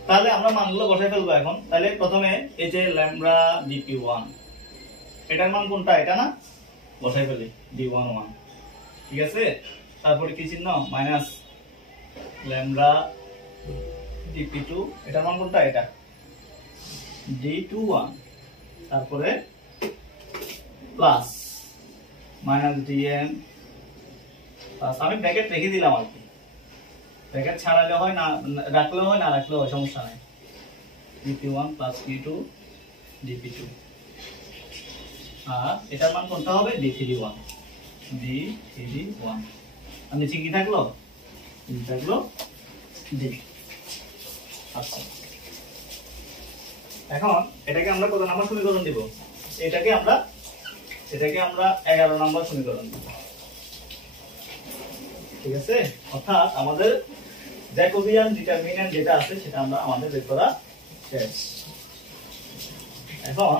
তাহলে আমরা মানগুলো বসাই ফেলবো এখন, তাহলে প্রথমে এই যে ল্যামডা dp1, এটার মান কোনটা, এটা না, বসাই ফেলি d11, ঠিক আছে, তারপরে কি চিহ্ন, মাইনাস ল্যামডা dp2, এটার মান কোনটা, এটা d21, তারপরে প্লাস মাইনাস dm, প্লাস, আমি ব্র্যাকেট রেখে দিলাম আর কি, ব্র্যাকেট ছাড়ালে হয়, না রাখলেও হয়, না রাখলেও হয়, সমস্যা নাই, dp1 প্লাস q2 dp2, আর এটার মান কোনটা হবে, d31, আর নিচে কি থাকলো, d, আচ্ছা এখন এটাকে আমরা কত নাম্বার সমীকরণ দিব, এটাকে আমরা 11 নম্বর সমীকরণ দিব, ঠিক আছে, অর্থাৎ আমাদের জ্যাকোবিয়ান ডিটারমিন্যান্ট যেটা আছে সেটা আমরা আমাদের বের করা শেষ। এখন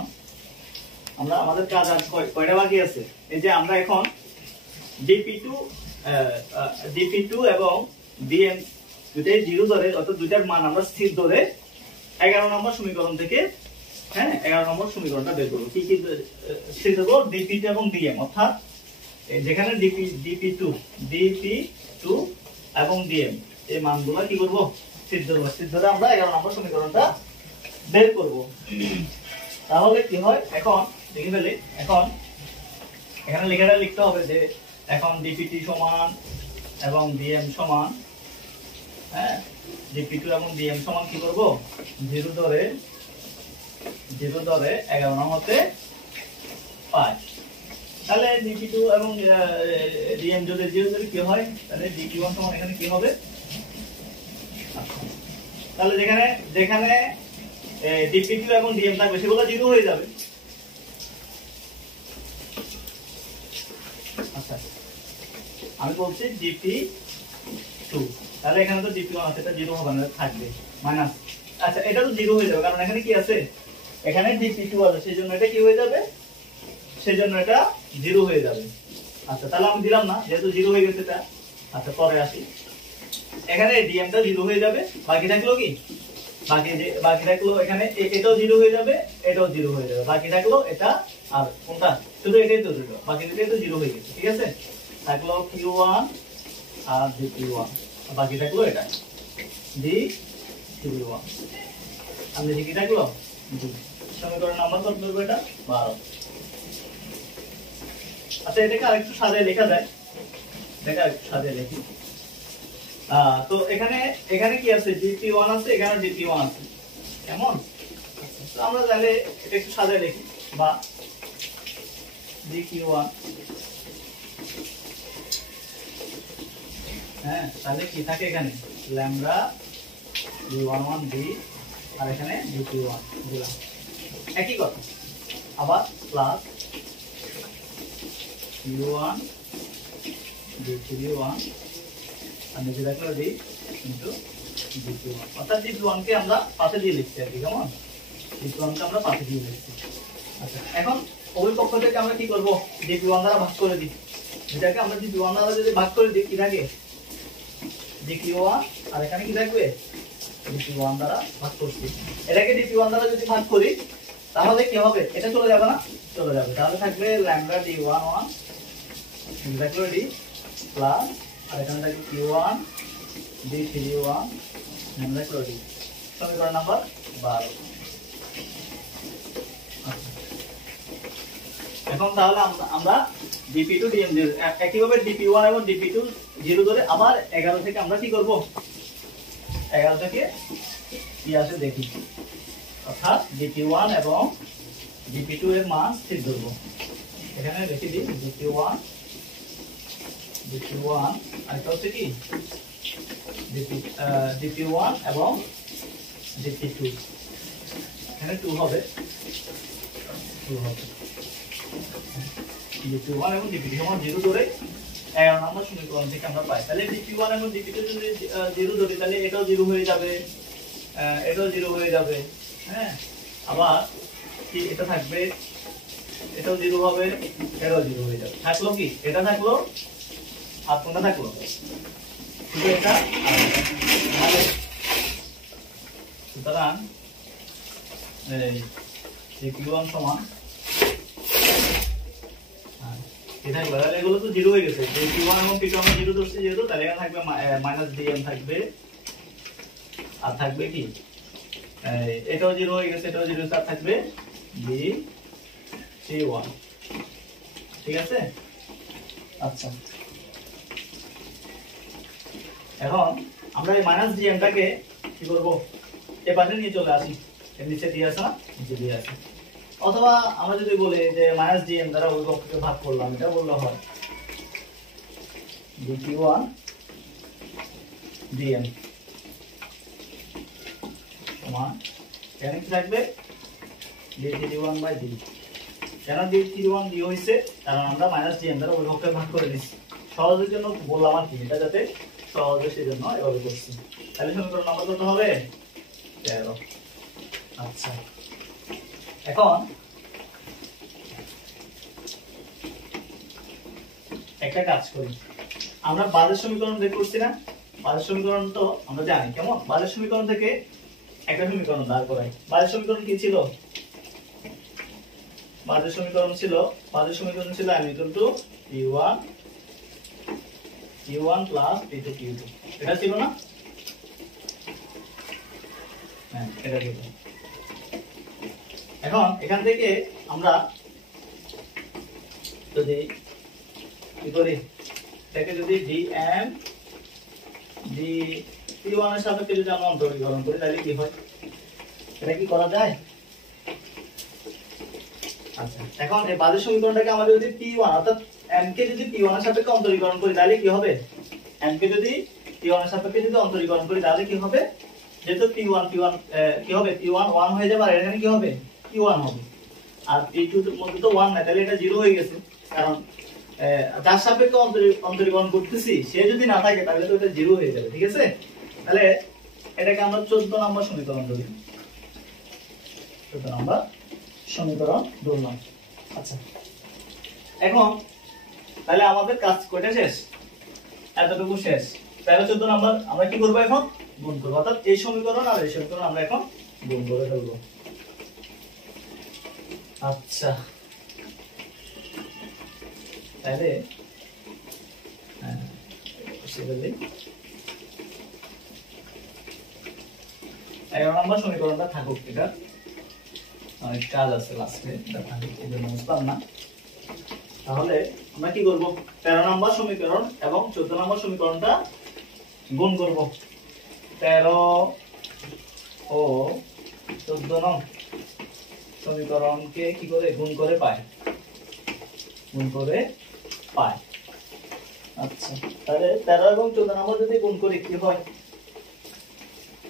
আমরা আমাদের কাজ আর কয়টা বাকি আছে, এই যে আমরা এখন dp2 এবং dm দুটাই 0 ধরে, অর্থাৎ দুইটার মান আমরা স্থির ধরে 11 নম্বর সমীকরণ থেকে, হ্যাঁ 11 নম্বর সমীকরণটা বের করব, কি কি স্থির ধরব, dp2 এবং dm, অর্থাৎ যেখানে dp2 এবং dm এই মানগুলো কি করব, স্থির ধরে আমরা 11 নম্বর সমীকরণটা বের করব। তাহলে কি হয়, এখন দেখে ফেলি, এখন এখানে লেখাটা লিখতে হবে যে এখন dpt সমান এবং dm সমান, হ্যাঁ dp2 এবং dm সমান কি করব, 0 ধরে 11 নম্বরতে পাই, তাহলে dp2 এবং dm যদি 0 ধরে কি হয়, তাহলে dp1 সমান এখানে কি হবে, তাহলে যেখানে dp2 এবং dm থাকবে সেগুলো 0 হয়ে যাবে, আচ্ছা আমি বলছি dp2, তাহলে এখানে তো dp1 আছে, এটা 0 হবে না, থাকবে মাইনাস, আচ্ছা এটা তো 0 হয়ে যাবে, কারণ এখানে কি আছে, এখানে dp2 আছে, সেজন্য এটা কি হয়ে যাবে, সেজন্য এটা 0 হয়ে যাবে, আচ্ছা তাহলে আমি দিলাম না, যেহেতু 0 হয়ে গেছে এটা, আচ্ছা পরে আসি, এখানে ডিএমটা 0 হয়ে যাবে, বাকি থাকলো কি, বাকি থাকলো এখানে এটাও 0 হয়ে যাবে, এটাও 0 হয়ে যাবে, বাকি থাকলো এটা আর কোনটা, শুধু এটাই তো রইলো, বাকি দুটোই তো 0 হয়ে গেছে। ঠিক আছে, থাকলো Q1 আর dQ1, বাকি থাকলো এটা dQ1, আমি কি থাকলো 2। সমীকরণ নাম্বার কত করবো, এটা 12। আচ্ছা, এটাকে আরেকটু সাজিয়ে লেখা যায়, দেখা একটু সাজিয়ে লিখি। তো এখানে কি আছে, dP1 আছে, এখানে dP1 আছে, কেমন? তো আমরা তাহলে এটা একটু সাজিয়ে লিখি, বা dQ1, হ্যাঁ, তাহলে কি থাকে এখানে ল্যামডা d11 d, আর এখানে dP1 দিলাম, একই কথা। আবার প্লাস Q1 dQ1 আর নিচে রাখলো d ইনটু dQ1, অর্থাৎ dP1 কে আমরা পাশে দিয়ে লিখছি আর কি, কেমন? dP1 কে আমরা পাশে দিয়ে লিখছি। আচ্ছা, এখন ওই পক্ষ থেকে আমরা কি করব, dP1 দ্বারা ভাগ করে দিই, এটাকে আমরা dP1 দ্বারা যদি ভাগ করে দিই কি থাকে, dQ1, আর এখানে কি থাকবে, dP1 দ্বারা ভাগ করছি। এটাকে dP1 দ্বারা যদি ভাগ করি তাহলে কি হবে, এটা চলে যাবে না, চলে যাবে, তাহলে থাকবে ল্যামডা d11 দেখলো d প্লাস, আর এখানে থাকবে Q1 d31 দেখলো d। সমীকরণ নাম্বার 12। এখন তাহলে আমরা dP2 dm একইভাবে dP1 এবং dP2 0 ধরে আবার 11 থেকে আমরা কি করব, 11 থেকে কি আসে দেখি, অর্থাৎ dP1 এবং dP2 এর মান স্থির ধরব। এখানে লিখে দিই dP1 আর এটা হচ্ছে কি dP1 এবং dP2, এখানে 2 হবে, dP1 এবং dP2 সমান 0 ধরে 11 নম্বর সমীকরণ থেকে আমরা পাই। তাহলে dP1 এবং dP2 যদি 0 ধরি তাহলে এটাও 0 হয়ে যাবে, এটাও 0 হয়ে যাবে, হ্যাঁ, আবার কি এটা থাকবে, এটাও 0 হবে, এটাও 0 হয়ে যাবে, থাকলো কি, এটা থাকলো আর কোনটা থাকলো, শুধু এটা আর এটা। সুতরাং dP1 সমান এগুলো তো 0 হয়ে গেছে, dP1 এবং P2 আমরা 0 ধরছি যেহেতু, তাহলে এখানে থাকবে মাইনাস dm থাকবে, আর থাকবে কি, এটাও 0 হয়ে গেছে, এটাও 0 আর থাকবে dC1। ঠিক আছে, আচ্ছা, এখন আমরা এই মাইনাস dmটাকে কি করব, এই পাশে নিয়ে চলে আসি, এর নিচে দিয়ে আসা, নিচে দিয়ে আসি, অথবা আমরা যদি বলি যে মাইনাস dm দ্বারা ওই পক্ষকে ভাগ করলাম, এটা বললে হয় dP1 dm সমান, এখানে কি থাকবে d31 বাই d। কেন d31 d হইছে, কারণ আমরা মাইনাস dm দ্বারা ওই পক্ষকে ভাগ করে নিছি, সহজের জন্য বললাম আর কি, এটা যাতে সহজে সেজন্য এভাবে করছি। তাহলে সমীকরণ নাম্বার কত হবে, 13। আচ্ছা, এখন একটা কাজ করি, আমরা বাদের সমীকরণ বের করছি না, বাদের সমীকরণ তো আমরা জানি, কেমন? বাদের সমীকরণ থেকে একটা সমীকরণ দাঁড় করাই। বাদের সমীকরণ কি ছিল, বাদের সমীকরণ ছিল m equal to Q1 plus P2 Q2, এটা ছিল না, হ্যাঁ এটা ছিল। এখন এখান থেকে আমরা যদি কি করি, এটাকে যদি dm P1 এর সাপেক্ষে যদি আমরা অন্তরীকরণ করি তাহলে কি হয়, এটা কি করা যায়? আচ্ছা, এখন এই বাদের সমীকরণটাকে আমরা যদি P1 অর্থাৎ m কে যদি P1 এর সাপেক্ষে অন্তরীকরণ করি তাহলে কি হবে, m কে যদি P1 এর সাপেক্ষে যদি অন্তরীকরণ করি তাহলে কি হবে, যেহেতু P1 কি হবে, P1 1 হয়ে যাবে, আর এখানে কি হবে, Q1 হবে, আর P2 এর মধ্যে তো 1 নাই, তাহলে এটা 0 হয়ে গেছে, কারণ যার সাপেক্ষে অন্তরীকরণ করতেছি সে যদি না থাকে তাহলে তো এটা 0 হয়ে যাবে। ঠিক আছে, তাহলে এটাকে আমরা 14 নম্বর সমীকরণ ধরি, 14 নম্বর সমীকরণ ধরলাম। আচ্ছা, এখন তাহলে আমাদের কাজ কয়টা শেষ, এতটুকু শেষ। 13 14 নাম্বার আমরা কি করব এখন গুণ করব, অর্থাৎ এই সমীকরণ আর এই সমীকরণ আমরা এখন গুণ করে ফেলবো। আচ্ছা তাহলে সেভাবে 11 নম্বর সমীকরণটা থাকুক, এটা অনেক কাজ আছে লাস্টে, এটা থাকুক, এই জন্য বুঝলাম না। তাহলে আমরা কি করব, 13 নম্বর সমীকরণ এবং 14 নম্বর সমীকরণটা গুণ করব। 13 ও 14 নং সমীকরণকে কি করে গুণ করে পায়, গুণ করে পায়। আচ্ছা তাহলে 13 এবং 14 নম্বর যদি গুণ করি কি হয়,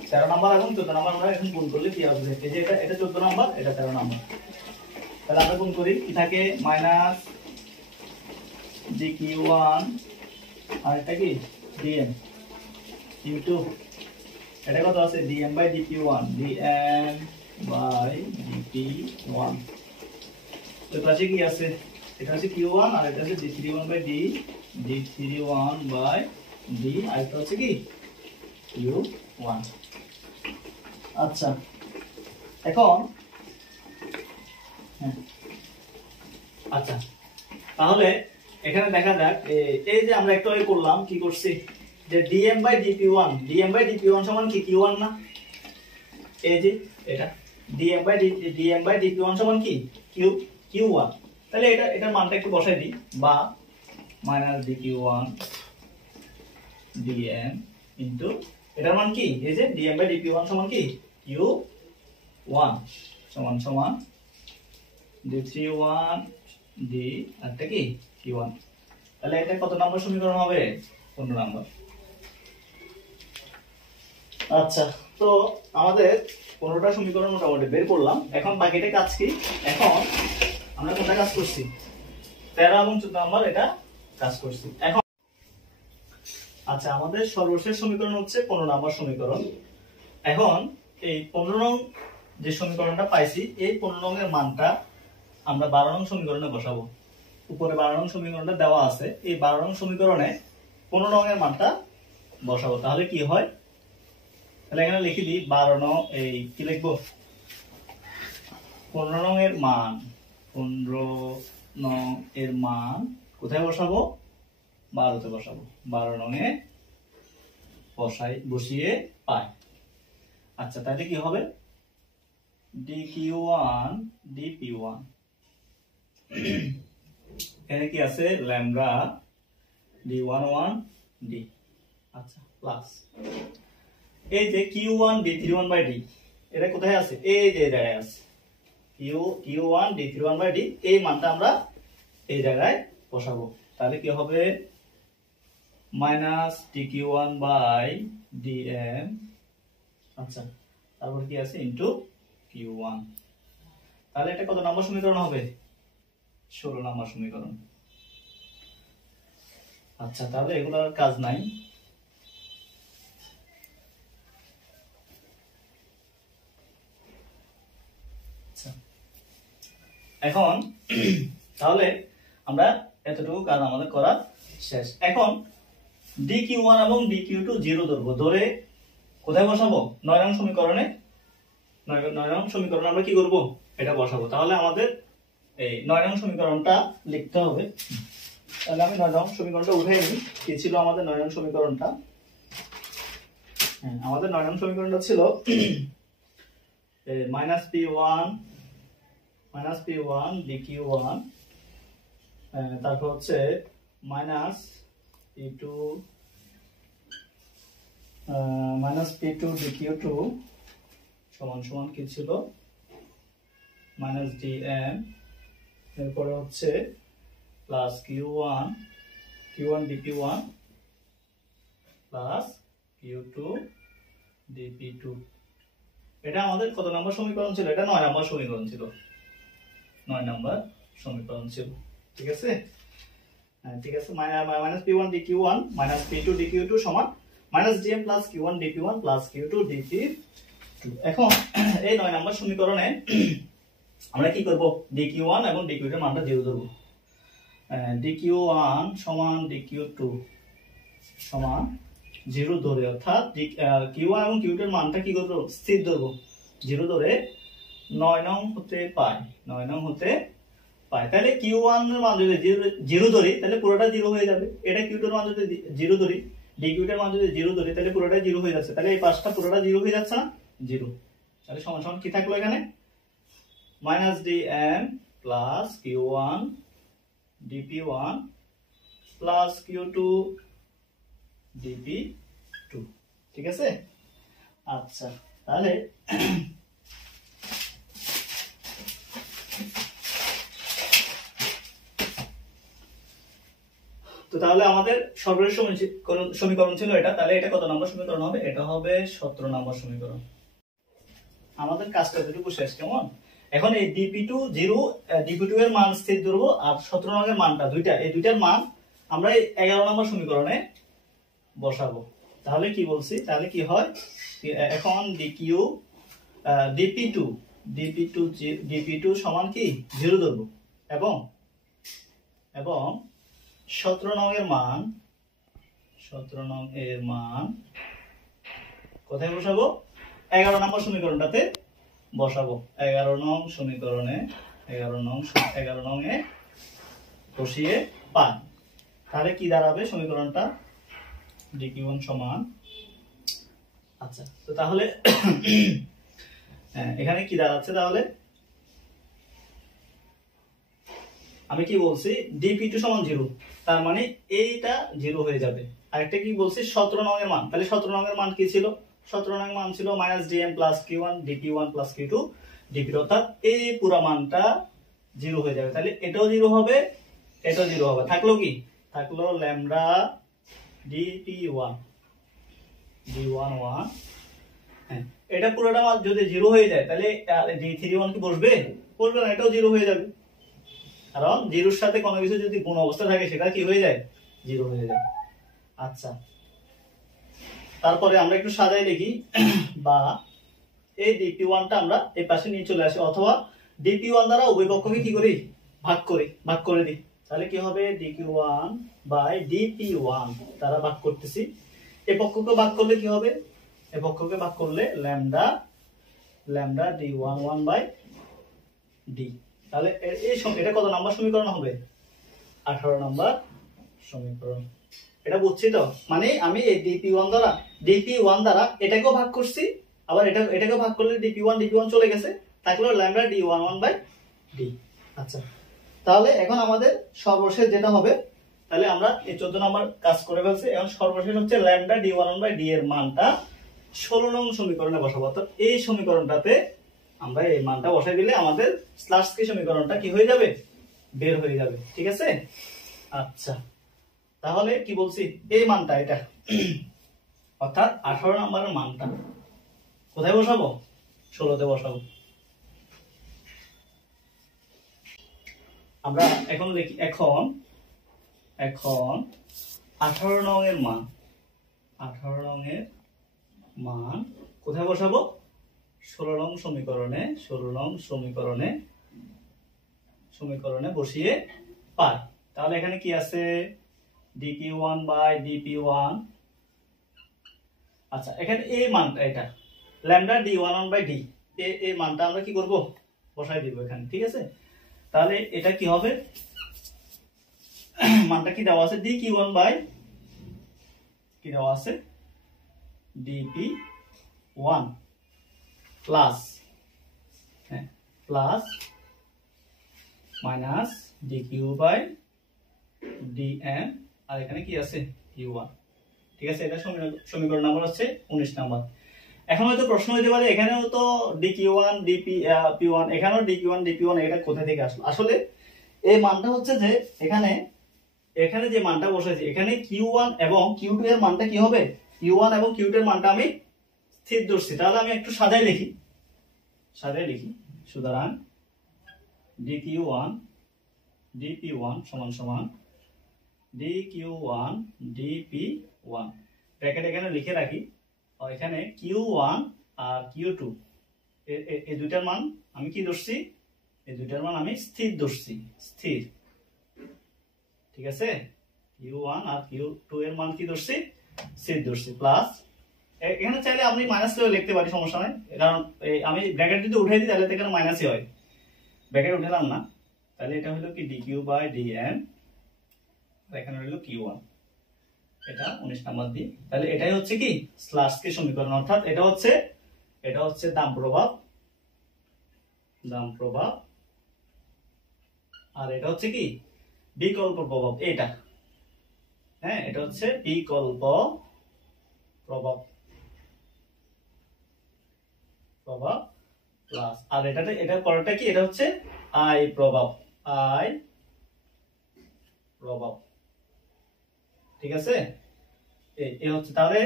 13 নম্বর এবং 14 নম্বর আমরা এখন গুণ করলে কি হবে, এই যে এটা 14 নম্বর, এটা 13 নম্বর। তাহলে আমরা গুণ করি, কি থাকে মাইনাস dq1 আর এটা কি dm q2, এটা কত আছে dm by dq1, dm by dp1। তো পাশে কি আছে, এটা আছে q1 আর এটা আছে d31 by d, d31 by d, আর এটা হচ্ছে কি q1। আচ্ছা এখন আচ্ছা তাহলে এখানে দেখা যাক, এই যে আমরা একটু আগে করলাম কি করছি, যে dm by dp1, dm by dp1 সমান কি q1 না, এই যে এটা dm বাই dp1 সমান কি q1। তাহলে এটার মানটা একটু বসাই দিই, বা মাইনাস dq1 dm ইনটু এটার মান কি, এই যে dm বাই dp1 সমান কি q1 সমান সমান d31 d আর এটা কি q1। তাহলে এটা কত নম্বর সমীকরণ হবে, 15 নম্বর। আচ্ছা তো আমাদের 15টা সমীকরণ মোটামুটি বের করলাম, এখন বাকিটা কাজ কি, এখন আমরা কোনটা কাজ করছি, 13 এবং 14 নম্বর এটা কাজ করছি এখন। আচ্ছা আমাদের সর্বশেষ সমীকরণ হচ্ছে 15 নম্বর সমীকরণ। এখন এই 15 নং যে সমীকরণটা পাইছি, এই 15 নং এর মানটা আমরা 12 নং সমীকরণে বসাবো। উপরে 12 নং সমীকরণটা দেওয়া আছে, এই 12 নং সমীকরণে 15 নং এর মানটা বসাবো। তাহলে কি হয়, তাহলে এখানে লিখে দিই 12 নং, এই কি লিখবো 15 নং এর মান, 15 নং এর মান কোথায় বসাবো, 12 তে বসাবো, 12 নং এ বসিয়ে পাই। আচ্ছা তাহলে কি হবে dq1 dp1, এখানে কি আছে ল্যামডা d11 d, আচ্ছা প্লাস এই যে q1 d31 বাই d, এটা কোথায় আছে, এই যে জায়গায় আছে q1 d31 বাই d, এই মানটা আমরা এই জায়গায় বসাবো। তাহলে কি হবে মাইনাস dq1 বাই dm, আচ্ছা তারপর কি আছে ইনটু q1। তাহলে এটা কত নম্বর সমীকরণ হবে, 16 নম্বর সমীকরণ। আচ্ছা তাহলে এগুলোর কাজ নাই। আচ্ছা এখন তাহলে আমরা এতটুকু কাজ আমাদের করা শেষ। এখন dq1 এবং dq2 0 ধরবো, ধরে কোথায় বসাবো, 9 নং সমীকরণে, 9 নং সমীকরণে আমরা কি করব, এটা বসাবো। তাহলে আমাদের এই 9 নং সমীকরণটা লিখতে হবে। তাহলে আমি 9 নং সমীকরণটা উঠাই নিই, কি ছিল আমাদের 9 নং সমীকরণটা, আমাদের 9 নং সমীকরণটা ছিল মাইনাস p1 dq1, তারপর হচ্ছে মাইনাস p2 dq2 সমান সমান কি ছিল মাইনাস dm, এরপরে হচ্ছে plus q1 dp1 plus q2 dp2। এটা আমাদের কত নম্বর সমীকরণ ছিল, এটা 9 নম্বর সমীকরণ ছিল, 9 নম্বর সমীকরণ ছিল। ঠিক আছে, ঠিক আছে, minus p1 dq1 minus p2 dq2 সমান minus dm plus q1 dp1 plus q2 dp2। এখন এই 9 নম্বর সমীকরণে আমরা কি করব, dq1 এবং dq2 এর মানটা 0 ধরব। dq1 সমান dq2 সমান জিরো ধরে, অর্থাৎ কিউ1 এবং কিউ2 এর মানটা কি করবো, স্থির ধরবো, জিরো ধরে 9 নং হতে পায়, 9 নং হতে পায়। তাহলে কিউ1 এর মান যদি জিরো ধরি তাহলে পুরোটা জিরো হয়ে যাবে। এটা কিউ2 এর মান যদি জিরো ধরি, ডিকিউ2 এর মান যদি জিরো ধরি তাহলে পুরোটা জিরো হয়ে যাচ্ছে। তাহলে এই পাঁচটা পুরোটা জিরো হয়ে যাচ্ছে না, জিরো। তাহলে সমান সমান কি থাকলো এখানে, মাইনাস ডিএম প্লাস কিউ1 ডিপি1 প্লাস কিউ2 ডিপি2। ঠিক আছে। আচ্ছা, তাহলে তো তাহলে আমাদের সর্বশেষ সমীকরণ ছিল এটা। তাহলে এটা কত নম্বর সমীকরণ হবে, এটা হবে 17 নম্বর সমীকরণ। আমাদের কাজটা এতটুকু শেষ। কেমন, এখন এই dp2 0 dp2 এর মান স্থির ধরবো, আর 17 নম্বরের মানটা দুইটা, এই দুইটার মান আমরা এই 11 নম্বর সমীকরণে বসাবো। তাহলে কি বলছি, তাহলে কি হয়, এখন dp2 সমান কি 0 ধরবো, এবং 17 নং এর মান, 17 নং এর মান কোথায় বসাবো, 11 নম্বর সমীকরণটাতে বসাবো। 11 নং সমীকরণে 11 নং এ বসিয়ে পাই। তাহলে কি দাঁড়াবে সমীকরণটা, dq1 সমান, আচ্ছা তো তাহলে এখানে কি দাঁড়াচ্ছে, তাহলে আমি কি বলছি, dp2 সমান 0, তার মানে এইটা 0 হয়ে যাবে। আরেকটা কি বলছি, 17 নং এর মান, তাহলে 17 নং এর মান কি ছিল, 17 নং এর মান ছিল minus dm plus q1 dp1 plus q2 dp2, অর্থাৎ এই পুরো মানটা 0 হয়ে যাবে। তাহলে এটাও 0 হবে, এটাও 0 হবে। থাকলো কি, থাকলো ল্যামডা dp1 d11, হ্যাঁ এটা পুরোটা মান যদি 0 হয়ে যায় তাহলে d31 কি বসবে, বসবে না, এটাও 0 হয়ে যাবে। কারণ জিরোর সাথে কোনো কিছু যদি গুণ অবস্থা থাকে সেটা কি হয়ে যায়, 0 হয়ে যায়। আচ্ছা, তারপরে আমরা একটু সাজাই লিখি, বা এই dp1টা আমরা এই পাশে নিয়ে চলে আসি, অথবা dp1 দ্বারা উভয় পক্ষকে কি করি, ভাগ করে দিই। তাহলে কি হবে, dq1 বাই dp1 দ্বারা ভাগ করতেছি। এই পক্ষকে ভাগ করলে কি হবে, এই পক্ষকে ভাগ করলে ল্যামডা d11 বাই d। তাহলে এটা কত নাম্বার সমীকরণ হবে, 18 নাম্বার সমীকরণ। এটা বুঝছি তো, মানে আমি এই dp1 দ্বারা এটাকেও ভাগ করছি, আবার এটাকেও ভাগ করলে dp1 চলে গেছে, থাকলো ল্যামডা d11 বাই d। আচ্ছা, তাহলে এখন আমাদের সর্বশেষ যেটা হবে, তাহলে আমরা এই 14 নাম্বার কাজ করে ফেলছি। এখন সর্বশেষ হচ্ছে ল্যামডা d11 বাই d এর মানটা 16 নং সমীকরণে বসাবো। তো এই সমীকরণটাতে আমরা এই মানটা বসাই দিলে আমাদের স্ল্যাশ কি সমীকরণটা কি হয়ে যাবে, বের হয়ে যাবে। ঠিক আছে। আচ্ছা, তাহলে কি বলছি, এই মানটা এটা, অর্থাৎ 18 নম্বরের মানটা কোথায় বসাবো, 16তে বসাবো। আমরা এখন দেখি, এখন 18 নং এর মান, 18 নং এর মান কোথায় বসাবো, 16 নং সমীকরণে বসিয়ে পাই। তাহলে এখানে কি আছে, dq1 বাই dp1। আচ্ছা, এখানে এই মানটা, এটা ল্যামডা d11 বাই d, এই মানটা আমরা কি করব, বসাই দিব এখানে। ঠিক আছে। তাহলে এটা কি হবে, মানটা কি দেওয়া আছে, dq1 বাই কি দেওয়া আছে, dp1 প্লাস, হ্যাঁ plus minus dq by dm, আর এখানে কি আছে, q1। ঠিক আছে, এটা সমীকরণ নাম্বার হচ্ছে 19 নাম্বার। এখন হয়তো প্রশ্ন হতে পারে, এখানেও তো dq1 dp1, এখানেও dq1 dp1, এটা কোথা থেকে আসলো। আসলে এই মানটা হচ্ছে যে এখানে যে মানটা বসেছে, এখানে q1 এবং q2 এর মানটা কি হবে, q1 এবং q2 এর মানটা আমি স্থির ধরছি। তাহলে আমি একটু সাজাই লিখি, সুতরাং dq1 dp1 সমান সমান dq1 dp1, ব্র্যাকেট এখানে লিখে রাখি। এখানে q1 আর q2 এই দুইটার মান আমি কি ধরছি, এই দুইটার মান আমি স্থির ধরছি, স্থির। ঠিক আছে, q1 আর q2 এর মান কি ধরছি, সেট ধরছি প্লাস, এখানে চাইলে আপনি মাইনাস করে লিখতে পারি, সমস্যা নাই, কারণ আমি ব্র্যাকেট যদি উঠাই দিই তাহলে তো এখানে মাইনাসই হয়, ব্র্যাকেট উঠালাম না, তাহলে এটা হলো কি dq বাই dm, এখানে হলো q1, এটা 19 নাম্বার দিই। তাহলে এটাই হচ্ছে কি স্লাস্কি সমীকরণ, অর্থাৎ এটা হচ্ছে দাম প্রভাব, আর এটা হচ্ছে কি বিকল্প প্রভাব, এটা হ্যাঁ, এটা হচ্ছে বিকল্প প্রভাব প্লাস, আর এটা পরেরটা কি, এটা হচ্ছে আই প্রভাব, ঠিক আছে। এই হচ্ছে, তাহলে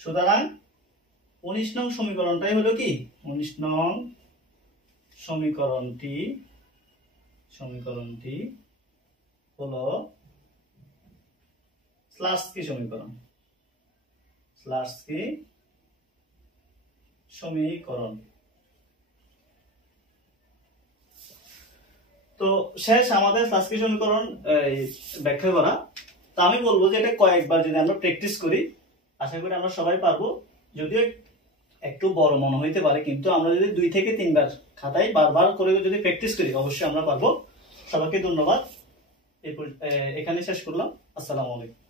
সুতরাং 19 নং সমীকরণটাই হলো কি, 19 নং সমীকরণটি হলো স্লাস্কি সমীকরণ, তো শেষ আমাদের স্লাস্কি সমীকরণ ব্যাখ্যা করা। তো আমি বলবো যে এটা কয়েকবার যদি আমরা প্র্যাকটিস করি, আশা করি আমরা সবাই পারবো, যদিও একটু বড় মনে হইতে পারে, কিন্তু আমরা যদি 2 থেকে 3 বার খাতায় বারবার করে যদি প্র্যাকটিস করি অবশ্যই আমরা পারবো। সবাইকে ধন্যবাদ, এখানে শেষ করলাম। আসসালামু আলাইকুম।